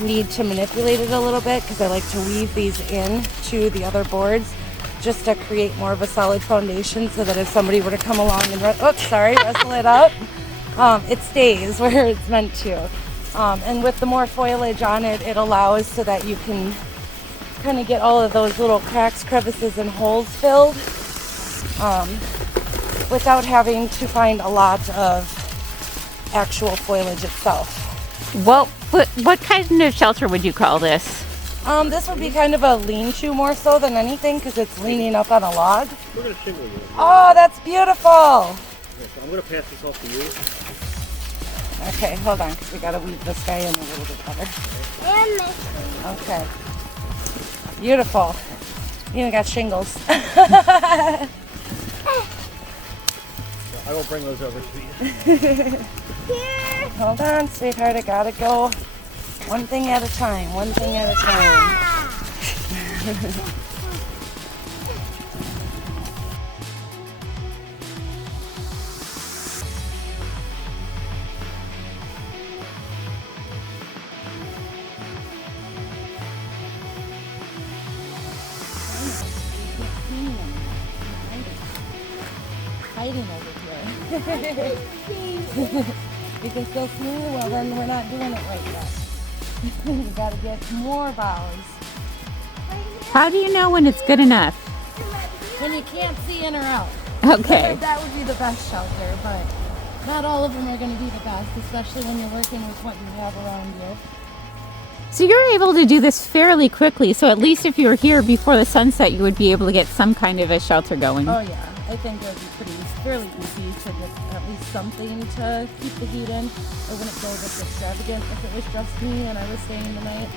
need to manipulate it a little bit, because I like to weave these in to the other boards just to create more of a solid foundation, so that if somebody were to come along and wrestle it up, it stays where it's meant to. And with the more foliage on it, it allows so that you can kind of get all of those little cracks, crevices, and holes filled without having to find a lot of actual foliage itself. Well, what kind of shelter would you call this? This would be kind of a lean-to more so than anything, because it's leaning up on a log. We're going to shingle you. Oh, that's beautiful! Yeah, so I'm going to pass this off to you. Okay, hold on, because we got to weave this guy in a little bit better. Okay. Beautiful. Even got shingles. I will bring those over to you. Hold on, sweetheart, I gotta go one thing at a time, one thing at a time. Hiding over here. You can still see me? Well, then we're not doing it right yet. You gotta get more boughs. How do you know when it's good enough? When you can't see in or out. Okay. That would be the best shelter, but not all of them are going to be the best, especially when you're working with what you have around you. So you're able to do this fairly quickly, so at least if you were here before the sunset, you would be able to get some kind of a shelter going. Oh yeah, I think it would be fairly easy to get at least something to keep the heat in. I wouldn't go this extravagant if it was just me and I was staying the night.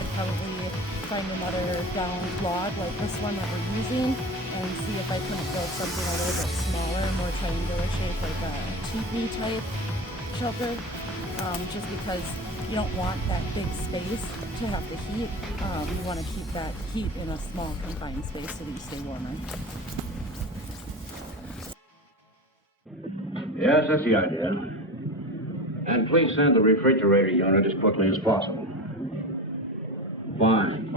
I'd probably find another downed log like this one that we're using and see if I couldn't build something a little bit smaller, more triangular shape, like a teepee type shelter, just because you don't want that big space to have the heat. You want to keep that heat in a small confined space so that you stay warmer. Yes, that's the idea. And please send the refrigerator unit as quickly as possible. Fine.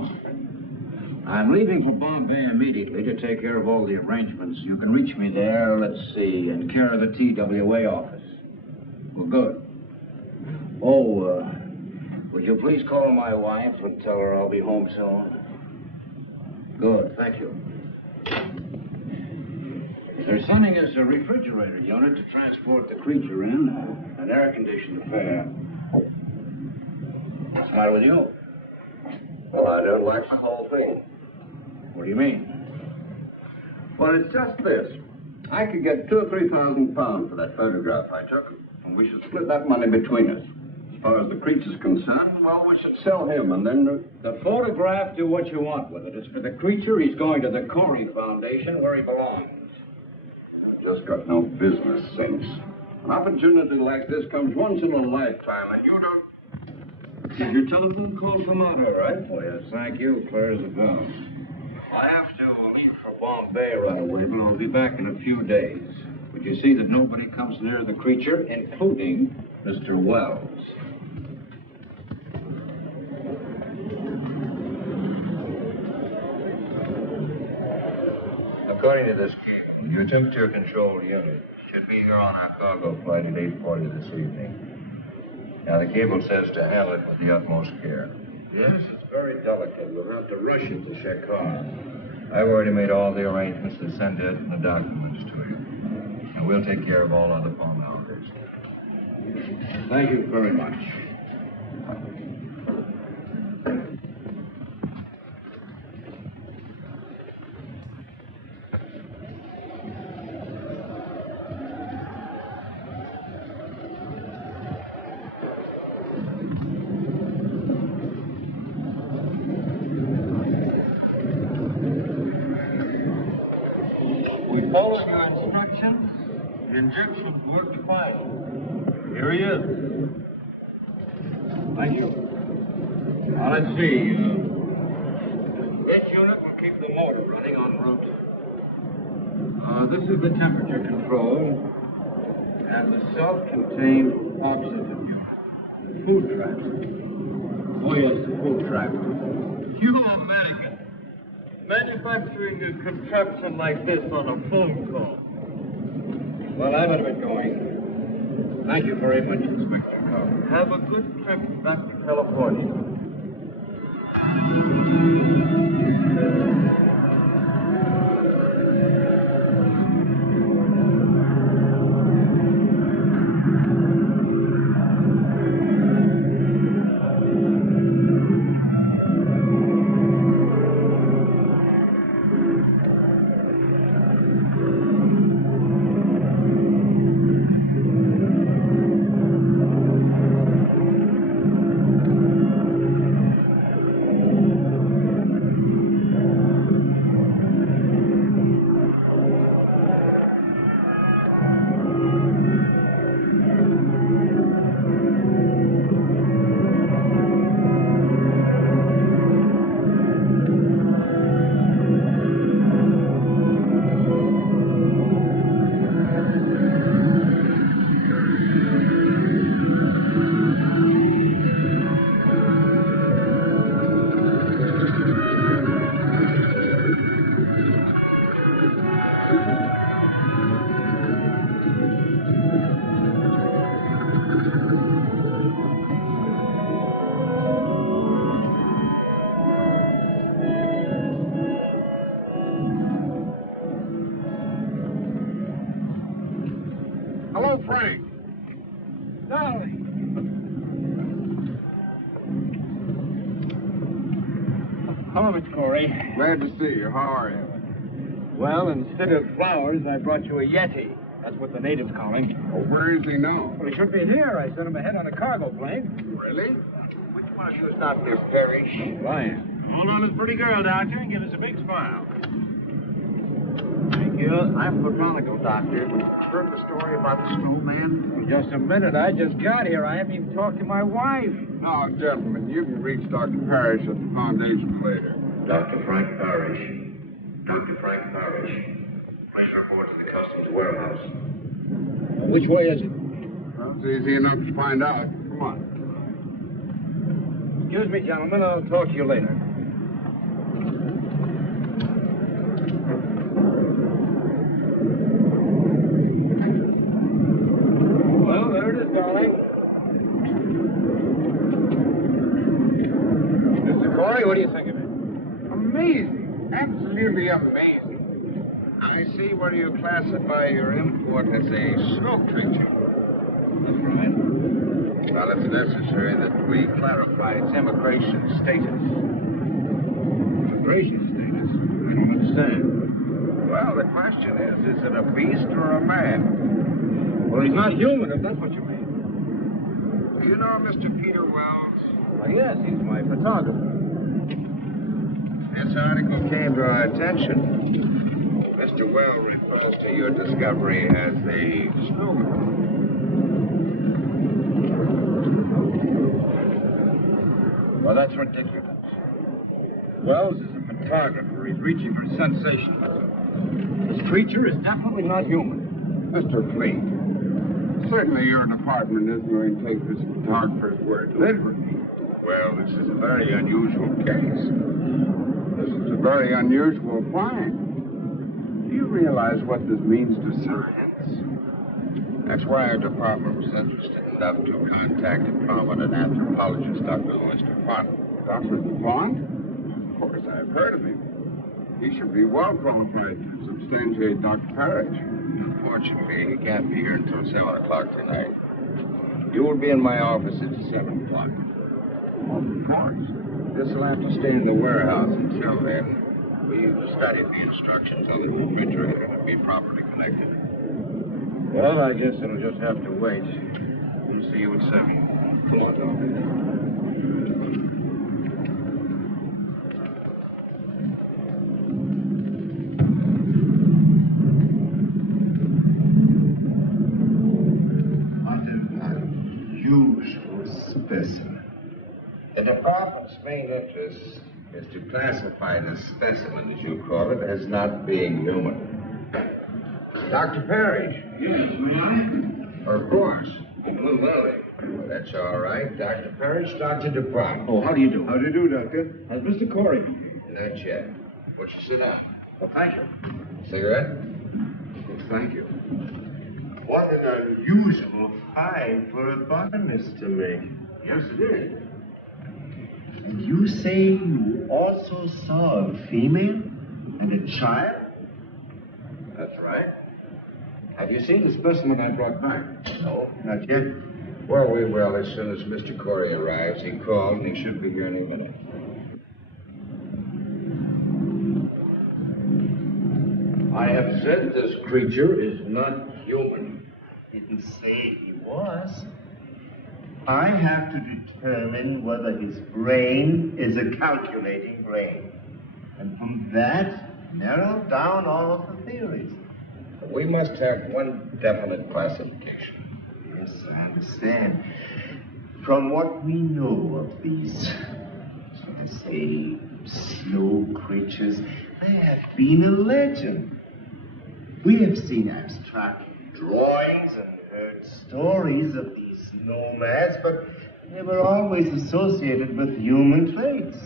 I'm leaving for Bombay immediately to take care of all the arrangements. You can reach me there, let's see, in care of the TWA office. Well, good. Oh, would you please call my wife and tell her I'll be home soon? Good, thank you. They're sending us a refrigerator unit to transport the creature in, an air-conditioned affair. What's the matter with you? Well, I don't like the whole thing. What do you mean? Well, it's just this. I could get £2,000 or £3,000 for that photograph I took, and we should split that money between us. As far as the creature's concerned, well, we should sell him, and then... The photograph, do what you want with it. It's for the creature. He's going to the Corey Foundation where he belongs. Just got no business sense. An opportunity like this comes once in a lifetime, and you don't... Did your telephone call come out all right? Oh, yes, thank you. Clear as a bell. I have to leave for Bombay right away, but I'll be back in a few days. Would you see that nobody comes near the creature, including Mr. Wells? According to this cable, your temperature control unit should be here on our cargo flight at 8:40 this evening. Now, the cable says to handle it with the utmost care. Yes, it's very delicate. We'll have to rush it to Chicago. I've already made all the arrangements to send it and the documents to you. And we'll take care of all other formalities. Thank you very much. Followed your instructions. The injections worked fine. Here he is. Thank you. Now, let's see. This unit will keep the motor running en route. This is the temperature control and the self-contained oxygen unit. Food trap. Oh, yes, the food trap. You American. Manufacturing a contraption like this on a phone call. Well, I better be going. Thank you very much, Inspector Carter. Have a good trip back to California. Hello, Frank. Darling. Hello, Mr. Corey. Glad to see you. How are you? Well, instead of flowers, I brought you a Yeti. That's what the natives call him. Well, where is he now? Well, he should be here. I sent him ahead on a cargo plane. Really? Which one of you is not Miss Parrish? I am. Hold on this pretty girl, Doctor, and give us a big smile. Thank you. I'm Botanical Doctor. Heard the story about the snowman? Just a minute. I just got here. I haven't even talked to my wife. Now, gentlemen, you can reach Dr. Parrish at the foundation later. Dr. Frank Parrish. Dr. Frank Parrish. Please report to the customs warehouse. Which way is it? Well, it's easy enough to find out. Come on. Excuse me, gentlemen. I'll talk to you later. Well, there it is, darling. I see where you classify your import as a snow creature. Right. Well, it's necessary that we clarify its immigration status. Immigration status? I don't understand. Well, the question is it a beast or a man? Well, he's not human, if that's what you mean. Do you know Mr. Peter Wells? Well, yes, he's my photographer. This article came to our attention. Mr. Wells refers to your discovery as a snowman. Well, that's ridiculous. Wells is a photographer. He's reaching for sensationalism. This creature is definitely not human. Mr. Fleet, certainly your department isn't going to take this photographer's word literally. Well, this is a very unusual case. This is a very unusual find. Do you realize what this means to science? That's why our department was interested enough to contact a prominent anthropologist, Dr. Louis DuPont. Dr. DuPont? Of course, I've heard of him. He should be well qualified to substantiate Dr. Parrish. Unfortunately, he can't be here until 7 o'clock tonight. You will be in my office at 7 o'clock. Of course. This will have to stay in the warehouse until then. We studied the instructions on the refrigerator to be properly connected. Well, I guess it'll just have to wait. We'll see you at 7. Come on, Doctor. Specimen. The department's main interest is to classify the specimen, as you call it, as not being human. Dr. Parrish. Yes, may I? Of course. I'm a little early. That's all right. Dr. Parrish, Dr. DuPont. Oh, how do you do? How do you do, Doctor? How's Mr. Corey? Not yet. Won't you sit down? Oh, thank you. Cigarette? Thank you. What an unusual find for a botanist to make. Yes, it is. And you say you also saw a female and a child? That's right. Have you seen the specimen I brought back? No, not yet. Well, we will as soon as Mr. Corey arrives. He called and he should be here any minute. I have said this creature is not human. Didn't say he was. I have to determine whether his brain is a calculating brain. And from that, narrow down all of the theories. We must have one definite classification. Yes, I understand. From what we know of these, let's say, snow creatures, they have been a legend. We have seen abstract drawings and heard stories of these nomads, but they were always associated with human traits.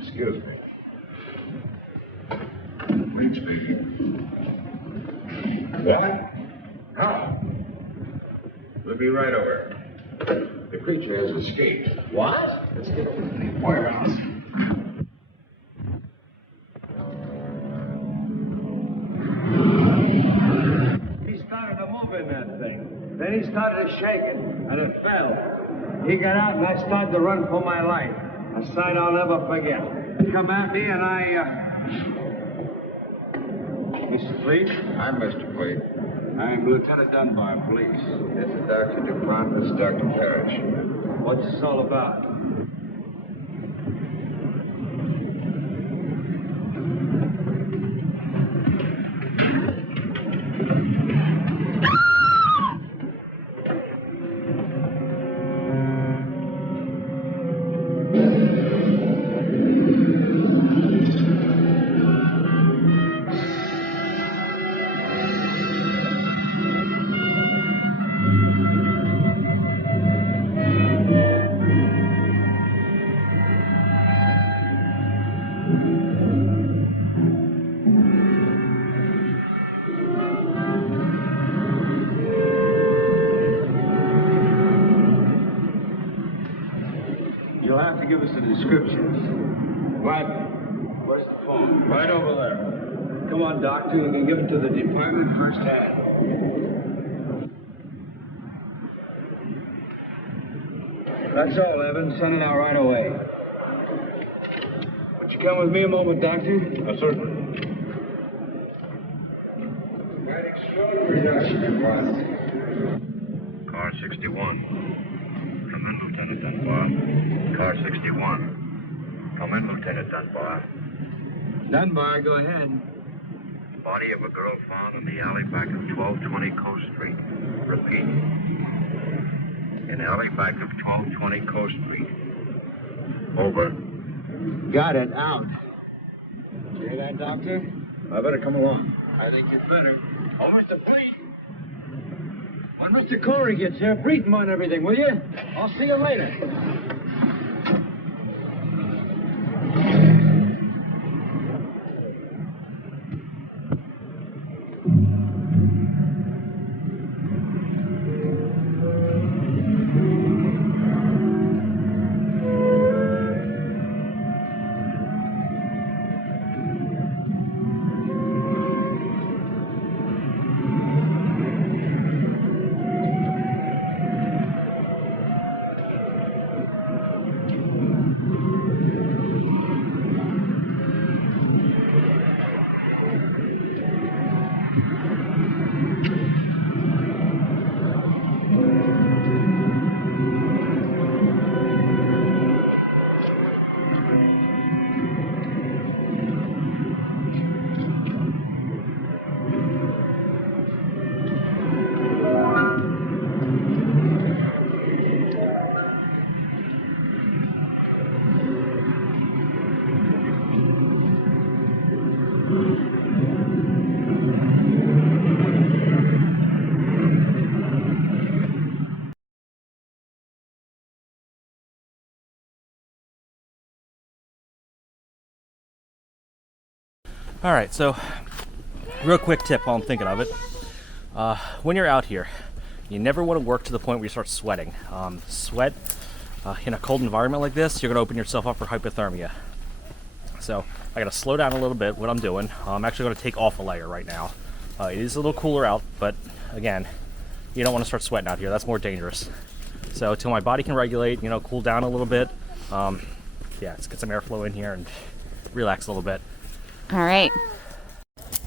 Excuse me. Wait speaking. What? How? We'll be right over. The creature has escaped. What? Let's get over to the warehouse. He started to move in that thing. Then he started shaking. and it fell. He got out, and I started to run for my life. A sight I'll never forget. He come at me, and Mr. Fleet? I'm Mr. Fleet. I'm Lieutenant Dunbar, police. This is Dr. DuPont. This is Dr. Parrish. What's this all about? You'll have to give us the descriptions. Right. Where's the phone? Right over there. Come on, Doctor. We can give it to the department firsthand. That's all, Evan. Send it out right away. Would you come with me a moment, Doctor? Yes, sir. Quite extraordinary, Dr. DuPont. Car 61. Come in, Lieutenant Dunbar. Car 61. Come in, Lieutenant Dunbar. Dunbar, go ahead. Body of a girl found in the alley back of 1220 Coast Street. Repeat. In the alley back of 1220 Coast Street. Over. Got it. Out. Hear that, Doctor? I better come along. I think you'd better. Oh, Mr. Fleet! When Mr. Corey gets here, brief him on everything, will you? I'll see you later. All right, so real quick tip while I'm thinking of it. When you're out here, you never want to work to the point where you start sweating. Sweat in a cold environment like this, you're going to open yourself up for hypothermia. So I got to slow down a little bit what I'm doing. I'm actually going to take off a layer right now. It is a little cooler out, but again, you don't want to start sweating out here. That's more dangerous. So until my body can regulate, cool down a little bit. Yeah, let's get some airflow in here and relax a little bit. All right.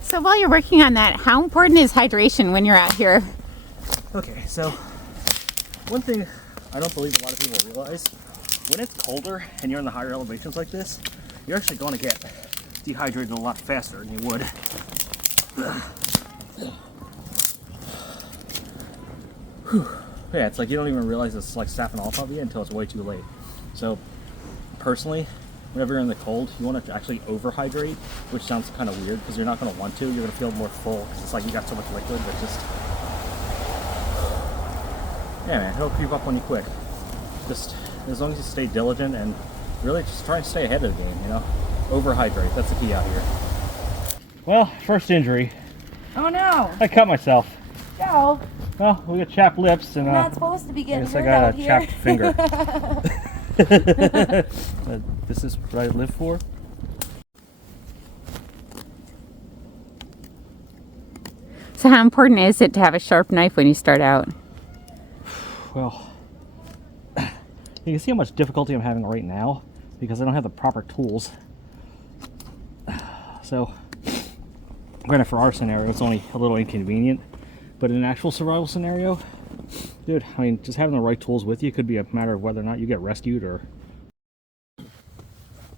So while you're working on that, how important is hydration when you're out here? Okay, so one thing I don't believe a lot of people realize, when it's colder and you're in the higher elevations like this, you're actually going to get dehydrated a lot faster than you would. Yeah, it's like you don't even realize it's like sapping off of you until it's way too late. So personally, whenever you're in the cold, you want to actually overhydrate, which sounds kind of weird because you're not going to want to. You're going to feel more full because it's like you got so much liquid that just... Yeah, man, it'll creep up on you quick. Just as long as you stay diligent and really just try and stay ahead of the game, Overhydrate, that's the key out here. Well, first injury. Oh no! I cut myself. Joe! Well, we got chapped lips and You're not supposed to be getting hurt I got out a here. chapped finger. This is what I live for. So how important is it to have a sharp knife when you start out? Well, You can see how much difficulty I'm having right now because I don't have the proper tools. So, granted, for our scenario, it's only a little inconvenient, but in an actual survival scenario, dude, I mean, just having the right tools with you could be a matter of whether or not you get rescued or...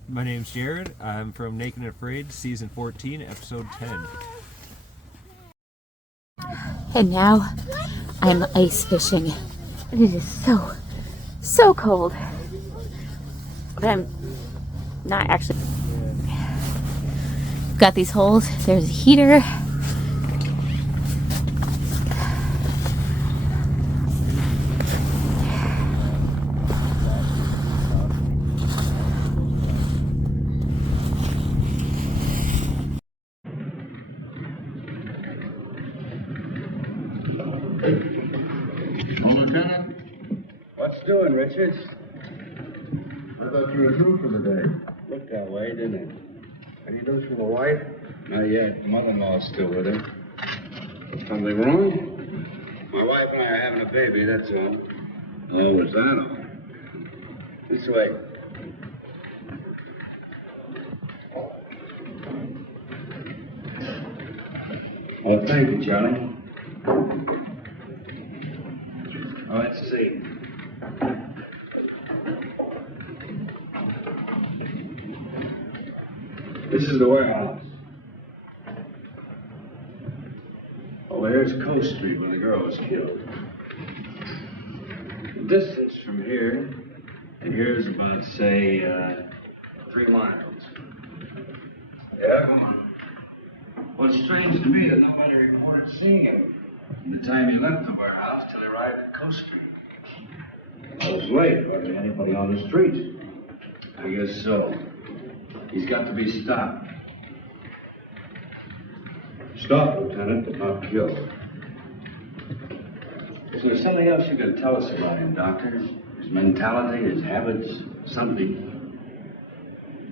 My name's Jared. I'm from Naked and Afraid, Season 14, Episode 10. And now I'm ice fishing. And it is so cold. But I'm not actually. Got these holes. There's a heater. Lieutenant? What's doing, Richards? I thought you were through for the day. Looked that way, didn't it? Any news from the wife? Not yet. Mother-in-law's still with her. Something wrong? My wife and I are having a baby, that's all. Oh, was that all? This way. Oh, thank you, Charlie. Oh, let's see. This is the warehouse. Oh, here's Coast Street where the girl was killed. The distance from here to here is about, say, 3 miles. Yeah? What's strange to me is nobody reported seeing him from the time he left the warehouse till he arrived at Coast Street. I was late. Hardly anybody on the street. I guess so. He's got to be stopped. Stop, Lieutenant, but not killed. Is there something else you can tell us about him, Doctor? His mentality, his habits, something?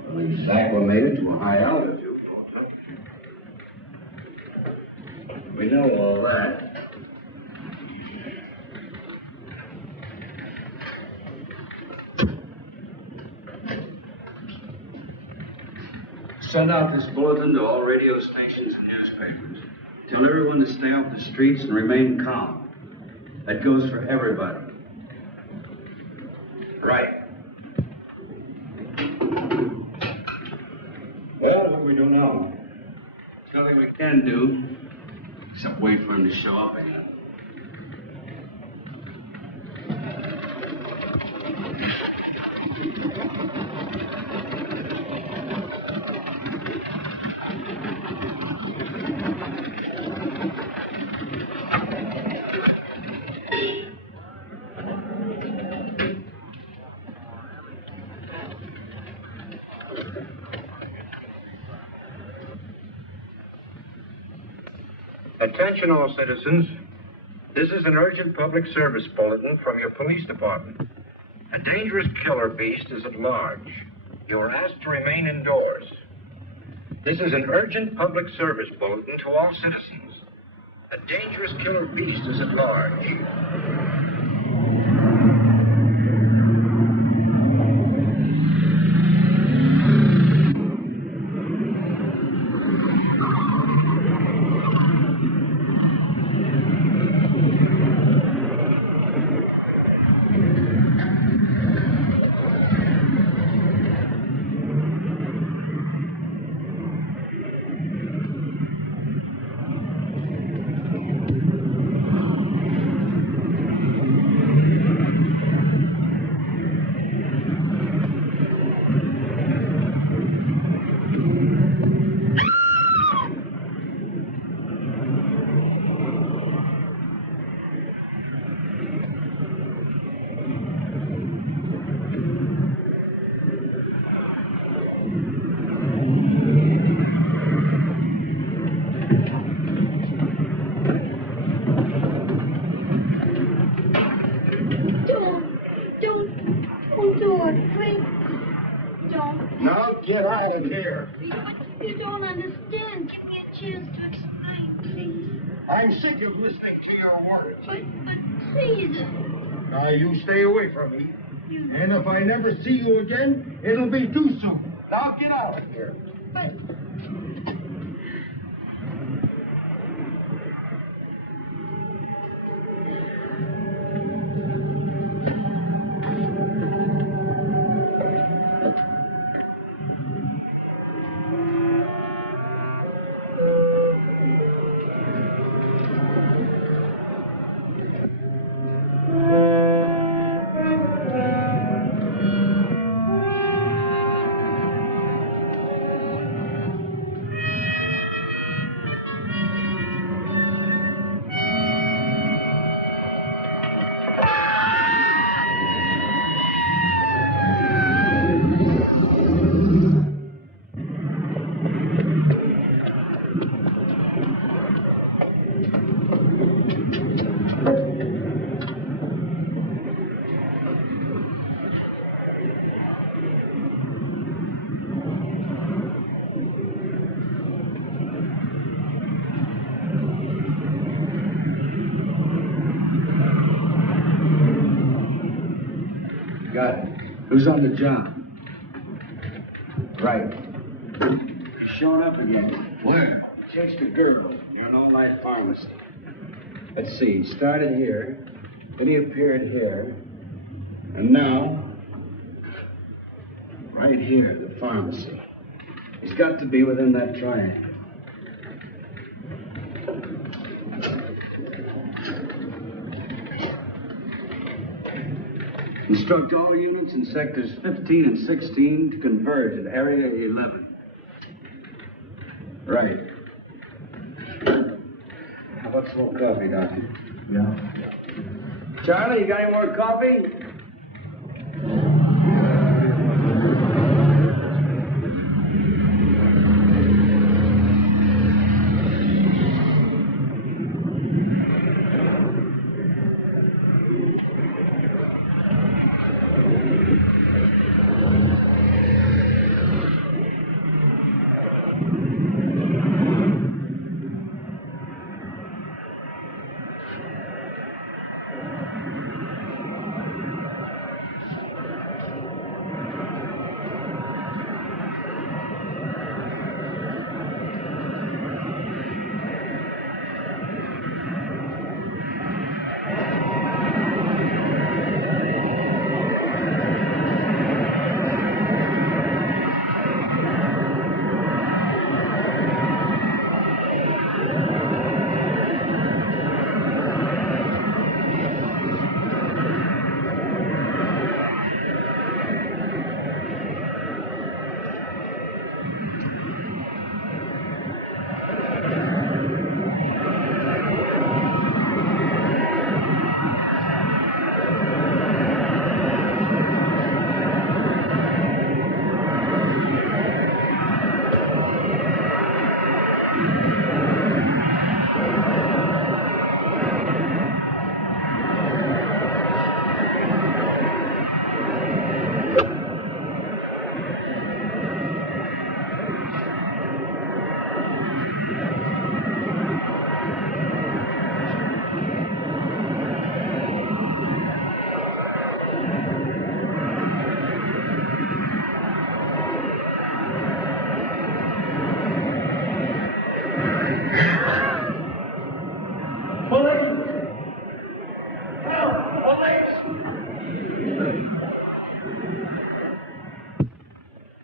Well, he's acclimated to a high altitude. We know all that. Send out this bulletin to all radio stations and newspapers. Tell everyone to stay off the streets and remain calm. That goes for everybody. Right. Well, what do we do now? There's nothing we can do except wait for him to show up again. Attention all citizens. This is an urgent public service bulletin from your police department. A dangerous killer beast is at large. You are asked to remain indoors. This is an urgent public service bulletin to all citizens. A dangerous killer beast is at large. Get out of here. You don't understand. Give me a chance to explain, please. I'm sick of listening to your words. But please. Now, you stay away from me. And if I never see you again, it'll be too soon. Now get out of here. Got it. Who's on the job? Right. He's showing up again. Where? Checks the girdle. You're an all-night pharmacy. Let's see. He started here. Then he appeared here. And now, right here, the pharmacy. He's got to be within that triangle. Instruct all units in sectors 15 and 16 to converge at area 11. Right. How about some more coffee, Doctor? Yeah. Charlie, you got any more coffee?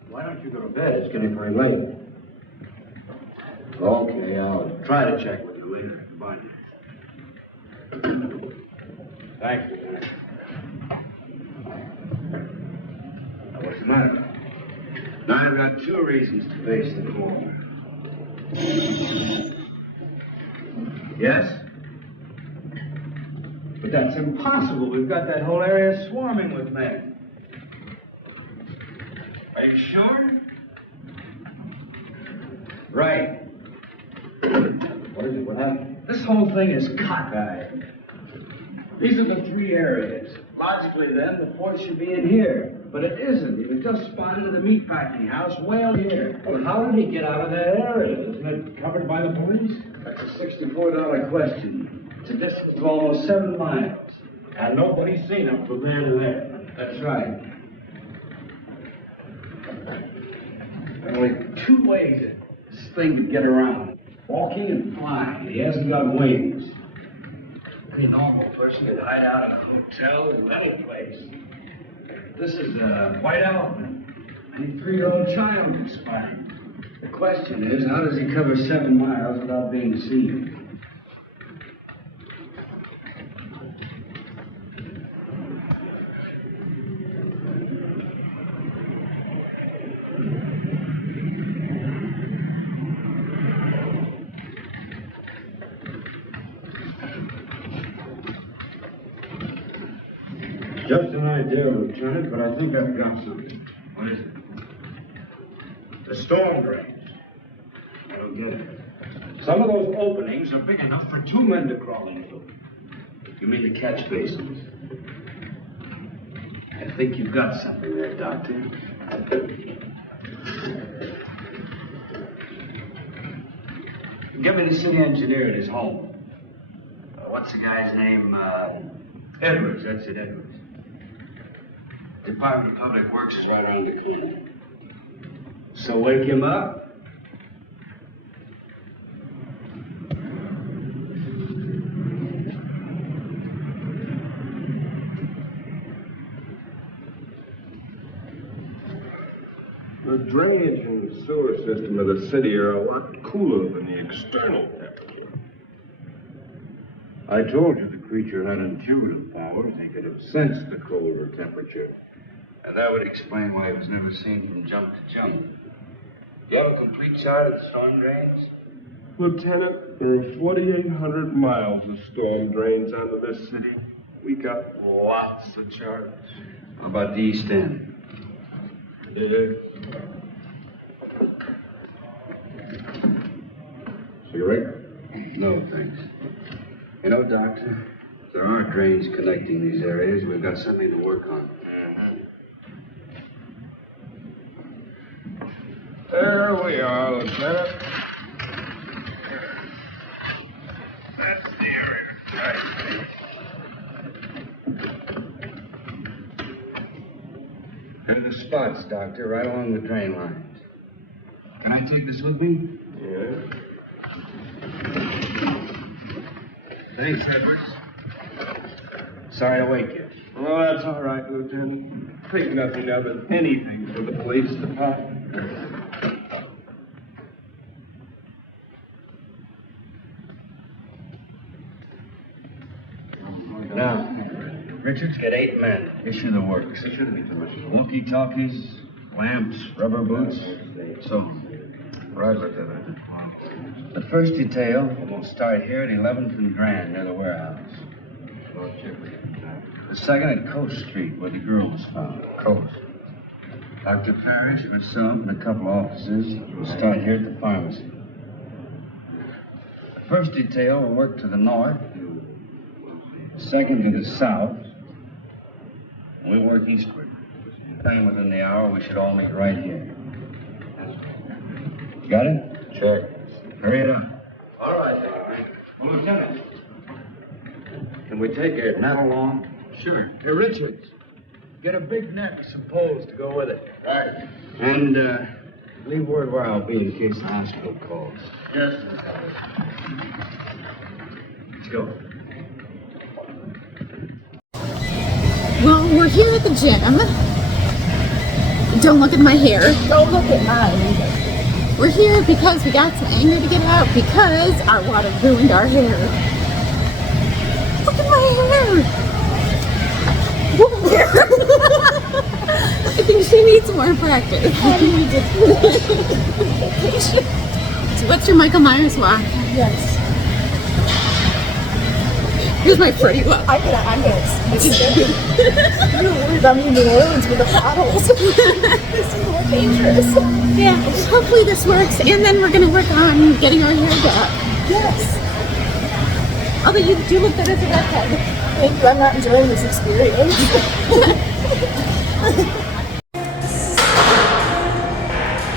Why don't you go to bed? It's getting very late. Okay, I'll try to check with you later. Goodbye. Thank you, man. Now, what's the matter? Now, I've got two reasons to face the call. Yes? But that's impossible. We've got that whole area swarming with men. Are you sure? Right. What is it? What happened? This whole thing is cockeyed. These are the three areas. Logically, then, the fourth should be in here. But it isn't. It just spotted the meatpacking house way out here. Well, how did he get out of that area? Isn't it covered by the police? That's a $64 question. It's a distance of almost 7 miles. And nobody's seen him from there to there. That's That's right. Only two ways this thing could get around. Walking and flying. He hasn't got wings. Any normal person could hide out in a hotel or any place. This is a white elephant. Any 3-year-old child can spy. The question is, how does he cover 7 miles without being seen? Just an idea, Lieutenant, but I think I've got something. What is it? The storm drains. I don't get it. Some of those openings are big enough for 2 men to crawl into. You mean the catch basins? I think you've got something there, Doctor. Give me the city engineer at his home. What's the guy's name? Edwards, that's it, Edwards. Department of Public Works is right around the corner. So wake him up. The drainage and sewer system of the city are a lot cooler than the external temperature. I told you the creature had intuitive powers. He could have sensed the colder temperature. And that would explain why it was never seen from jump to jump. Do you have a complete chart of the storm drains? Lieutenant, there are 4,800 miles of storm drains under this city. We got lots of charts. How about the East End? Cigarette? No, thanks. You know, Doctor, if there are drains connecting these areas, we've got something to work on. There we are, Lieutenant. That's the area. Right. There are the spots, Doctor, right along the drain lines. Can I take this with me? Yeah. Thanks, Edwards. Sorry to wake you. Well, that's all right, Lieutenant. Take nothing other than anything for the police department. Now, Richards, get 8 men. Issue the works. Walkie-talkies, lamps, rubber boots, so on. Right, Lieutenant. The first detail will start here at 11th and Grand near the warehouse. The second at Coast Street, where the girl was found. Coast. Dr. Parrish, myself, and a couple officers will start here at the pharmacy. The first detail will work to the north. The second to the south. We'll work eastward. Then within the hour, we should all meet right here. Got it? Sure. Hurry it up. All right. Well, Lieutenant, can we take a net along? Sure. Hey, Richards, get a big net, some poles to go with it. Right. And leave word where I'll be in case the hospital calls. Yes. Let's go. Well, we're here at the gym. Don't look at my hair. Don't look at mine. We're here because we got some anger to get out because our water ruined our hair. Look at my hair. I think she needs more practice. So what's your Michael Myers walk? Yes. Here's my pretty walk. I'm gonna I'm gonna worry about me in New Orleans with the bottles. This is more dangerous. Yeah, hopefully this works, and then we're gonna work on getting our hair back. Yes. Although you do look good as a redhead. Thank you. I'm not enjoying this experience.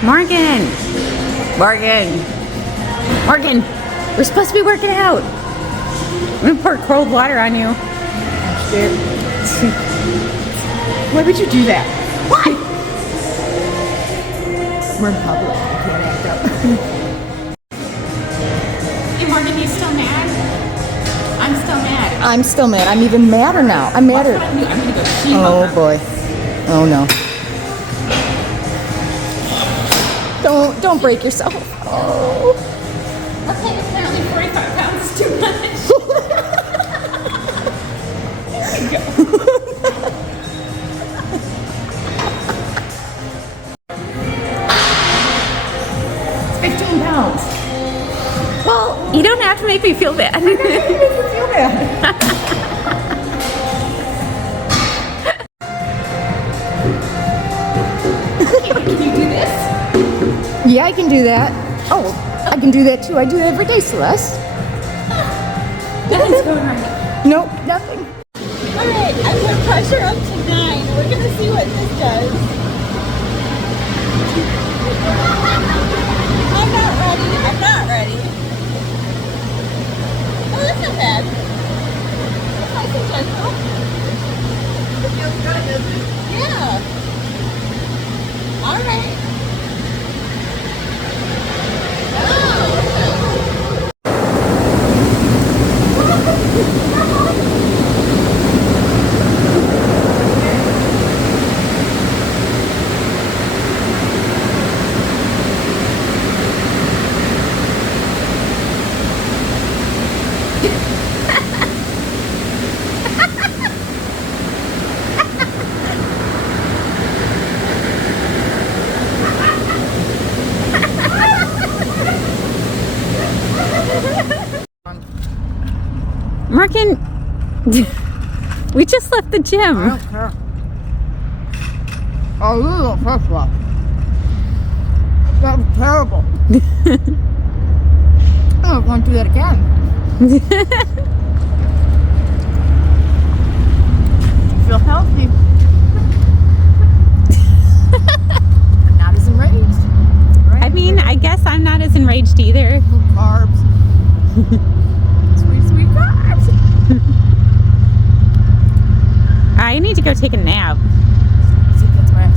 Morgan! Morgan! We're supposed to be working out. I'm gonna pour cold water on you. Why would you do that? Why? We're in public. I can't act up. Hey, Morgan, you still mad? I'm still mad. I'm still mad. I'm even madder now. I'm madder. I'm gonna go see Oh boy. Oh no. Don't break yourself. Oh. Okay, apparently 45 pounds is too much. There you go. 15 pounds. Well, you don't have to make me feel bad. I'm not gonna make you feel bad. Can you do this? Yeah, I can do that. Oh, I can do that too. I do that every day, Celeste. Nothing's going right. Nope, nothing. Alright, I put pressure up to 9. We're gonna see what this does. I'm not ready. I'm not ready. Oh, that's not bad. It's nice and gentle. It feels good, doesn't it? Yeah. Alright. Morgan, we just left the gym. I don't care. Oh, you look first off. That was terrible. I don't want to do that again. I feel healthy. I'm not as enraged. Right? I mean, I guess I'm not as enraged either. Carbs. Sweet carbs. I need to go take a nap. See, that's where I'm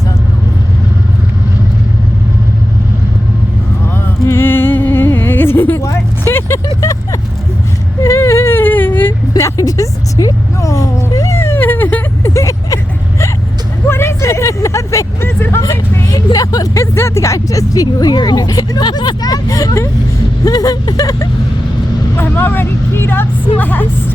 What? No, just no. What is it? Nothing. Is it on my face? No, there's nothing. I'm just being weird. No, stop. I'm already keyed up, Celeste.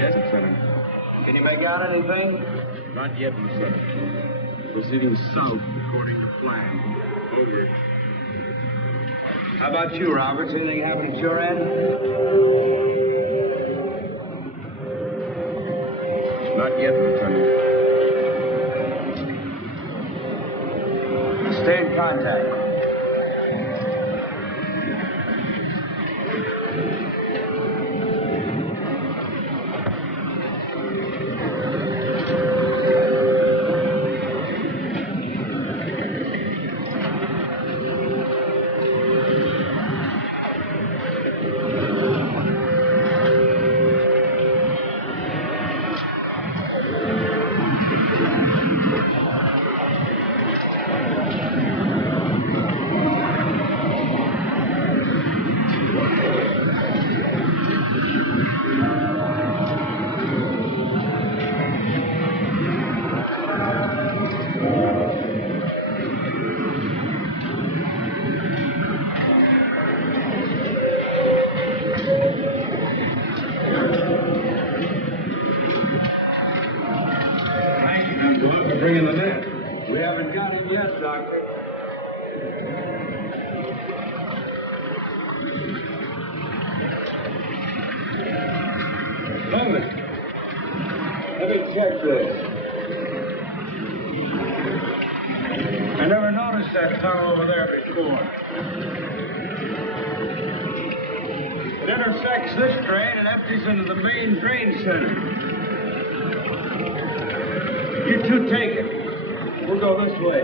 Yes, Lieutenant. Can you make out anything? Not yet, Lieutenant. Proceeding south according to plan. Over. How about you, Roberts? Anything happen at your end? Not yet, Lieutenant. Stay in contact. Bringing them in. We haven't got him yet, Doctor. Moment. Let me check this. I never noticed that tower over there before. It intersects this drain and empties into the main drain center. You two take it. We'll go this way.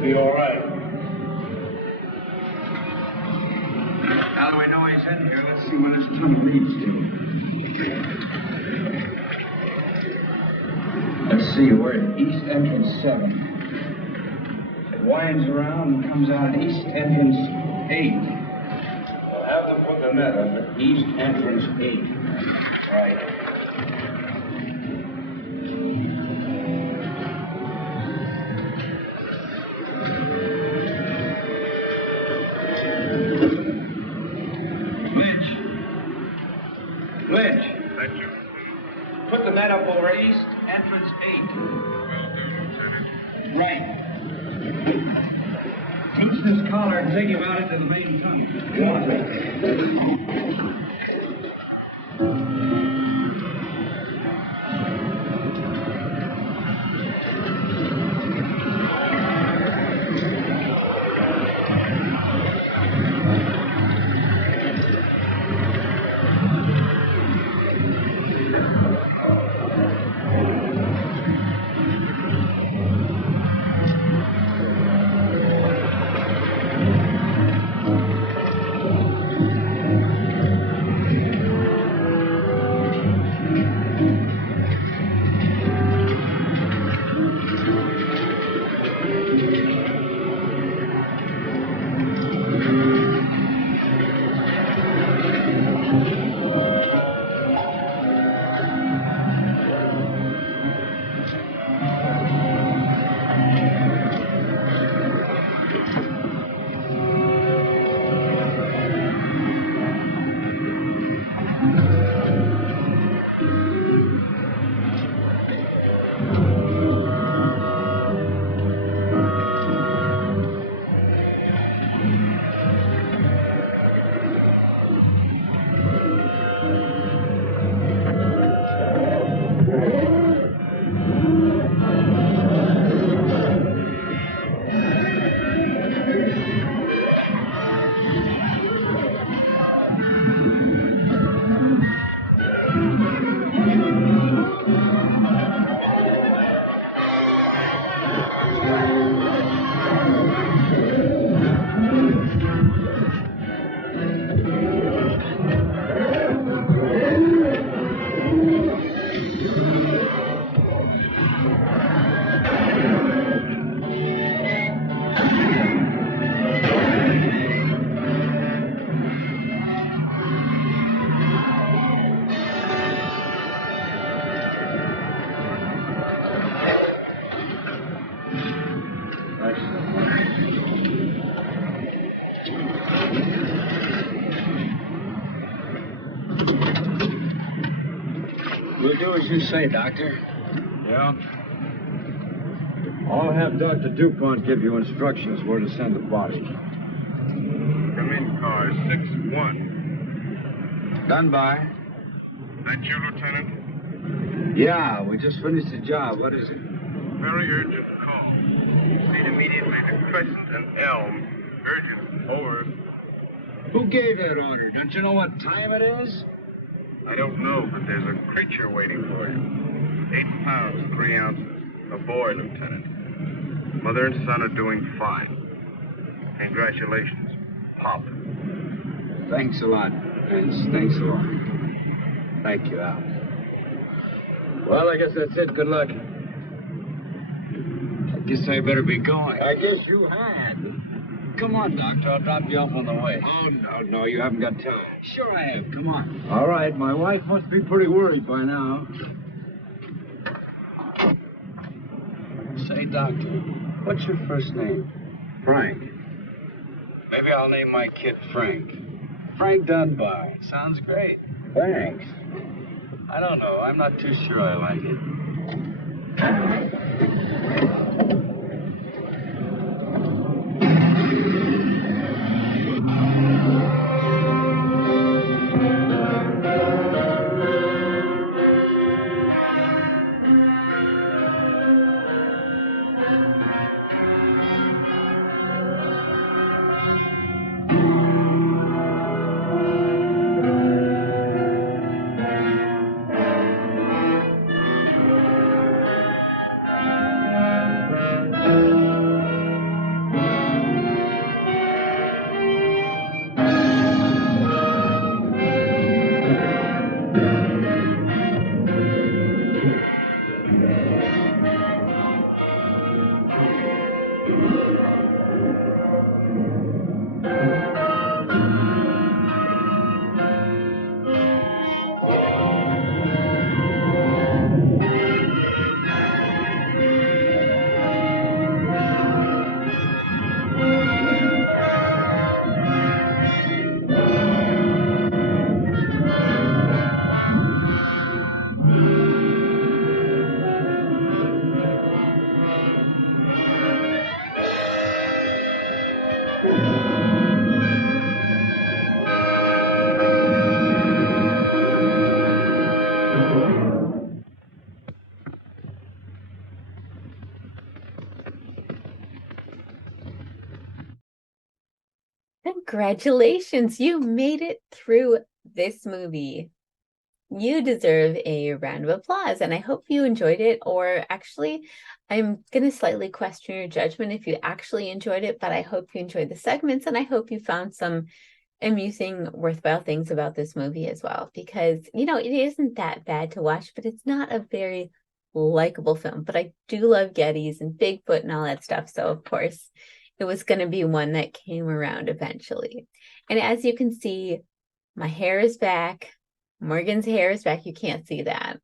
Be all right. Now that we know he's in here, let's see where this tunnel leads to. Let's see, we're at East Entrance 7. It winds around and comes out at East Entrance 8. We'll have them put the net under East Entrance 8. Right. Lynch. Thank you. Put the net up over East Entrance 8. Right. Teach this collar and take him out into the main tunnel. Come on. as you say, Doctor. Yeah. I'll have Dr. DuPont give you instructions where to send the body. Come in, car 6-1. Done by. That you, Lieutenant? Yeah, we just finished the job. What is it? Very urgent call. Need immediately to Crescent and Elm. Urgent. Over. Who gave that order? Don't you know what time it is? I don't know, but there's a creature waiting for you. 8 pounds, 3 ounces. A boy, Lieutenant. Mother and son are doing fine. Congratulations, Pop. Thanks a lot, Vince. Thanks a lot. Thank you, Al. Well, I guess that's it. Good luck. I guess I better be going. I guess you had. Come on, Doctor. I'll drop you off on the way. Oh, no, you haven't got time. Sure I have. Come on. All right. My wife must be pretty worried by now. Say, Doctor, what's your first name? Frank. Maybe I'll name my kid Frank. Frank Dunbar. Sounds great. Thanks. I don't know. I'm not too sure I like it. Congratulations, you made it through this movie. You deserve a round of applause, and I hope you enjoyed it. Or actually, I'm going to slightly question your judgment if you actually enjoyed it, but I hope you enjoyed the segments, and I hope you found some amusing, worthwhile things about this movie as well, because, you know, it isn't that bad to watch, but it's not a very likable film. But I do love Yetis and Bigfoot and all that stuff, so of course, it was going to be one that came around eventually. And as you can see, my hair is back. Morgan's hair is back. You can't see that.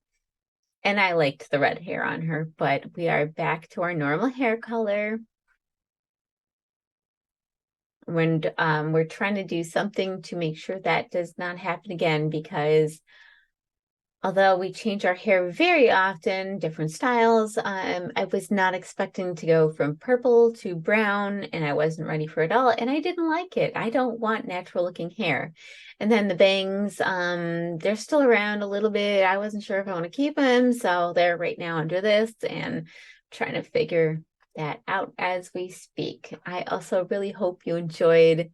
And I liked the red hair on her, but we are back to our normal hair color. When we're trying to do something to make sure that does not happen again, because although we change our hair very often, different styles, I was not expecting to go from purple to brown, and I wasn't ready for it all, and I didn't like it. I don't want natural looking hair. And then the bangs, they're still around a little bit. I wasn't sure if I want to keep them, so they're right now under this, and trying to figure that out as we speak. I also really hope you enjoyed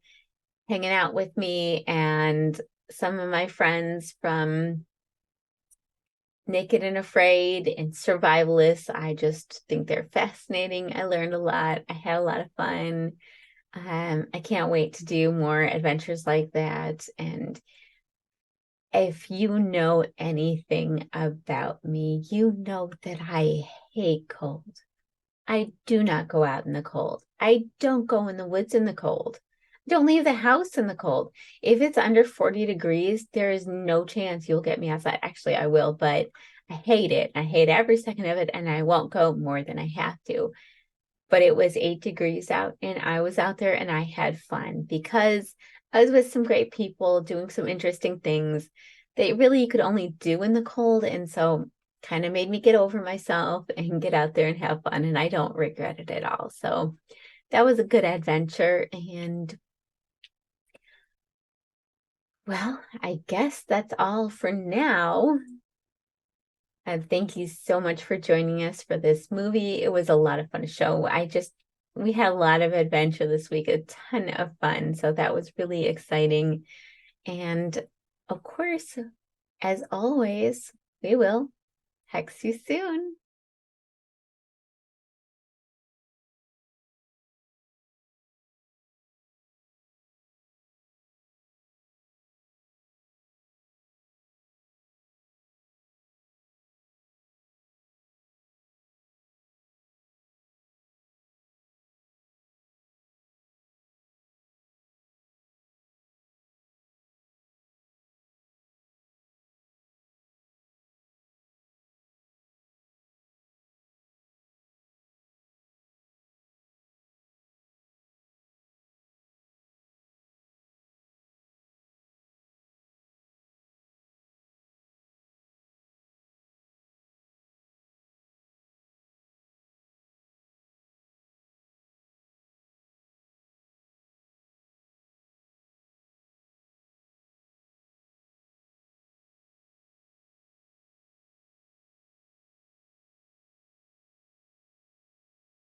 hanging out with me and some of my friends from Naked and Afraid and Survivalists. I just think they're fascinating. I learned a lot. I had a lot of fun. I can't wait to do more adventures like that. And if you know anything about me, you know that I hate cold. I do not go out in the cold. I don't go in the woods in the cold. Don't leave the house in the cold. If it's under 40 degrees, there is no chance you'll get me outside. Actually, I will, but I hate it. I hate every second of it, and I won't go more than I have to. But it was 8 degrees out, and I was out there, and I had fun because I was with some great people doing some interesting things that really you could only do in the cold. And so kind of made me get over myself and get out there and have fun, and I don't regret it at all. So that was a good adventure, and well, I guess that's all for now. Thank you so much for joining us for this movie. It was a lot of fun to show. We had a lot of adventure this week, a ton of fun. So that was really exciting. And of course, as always, we will hex you soon.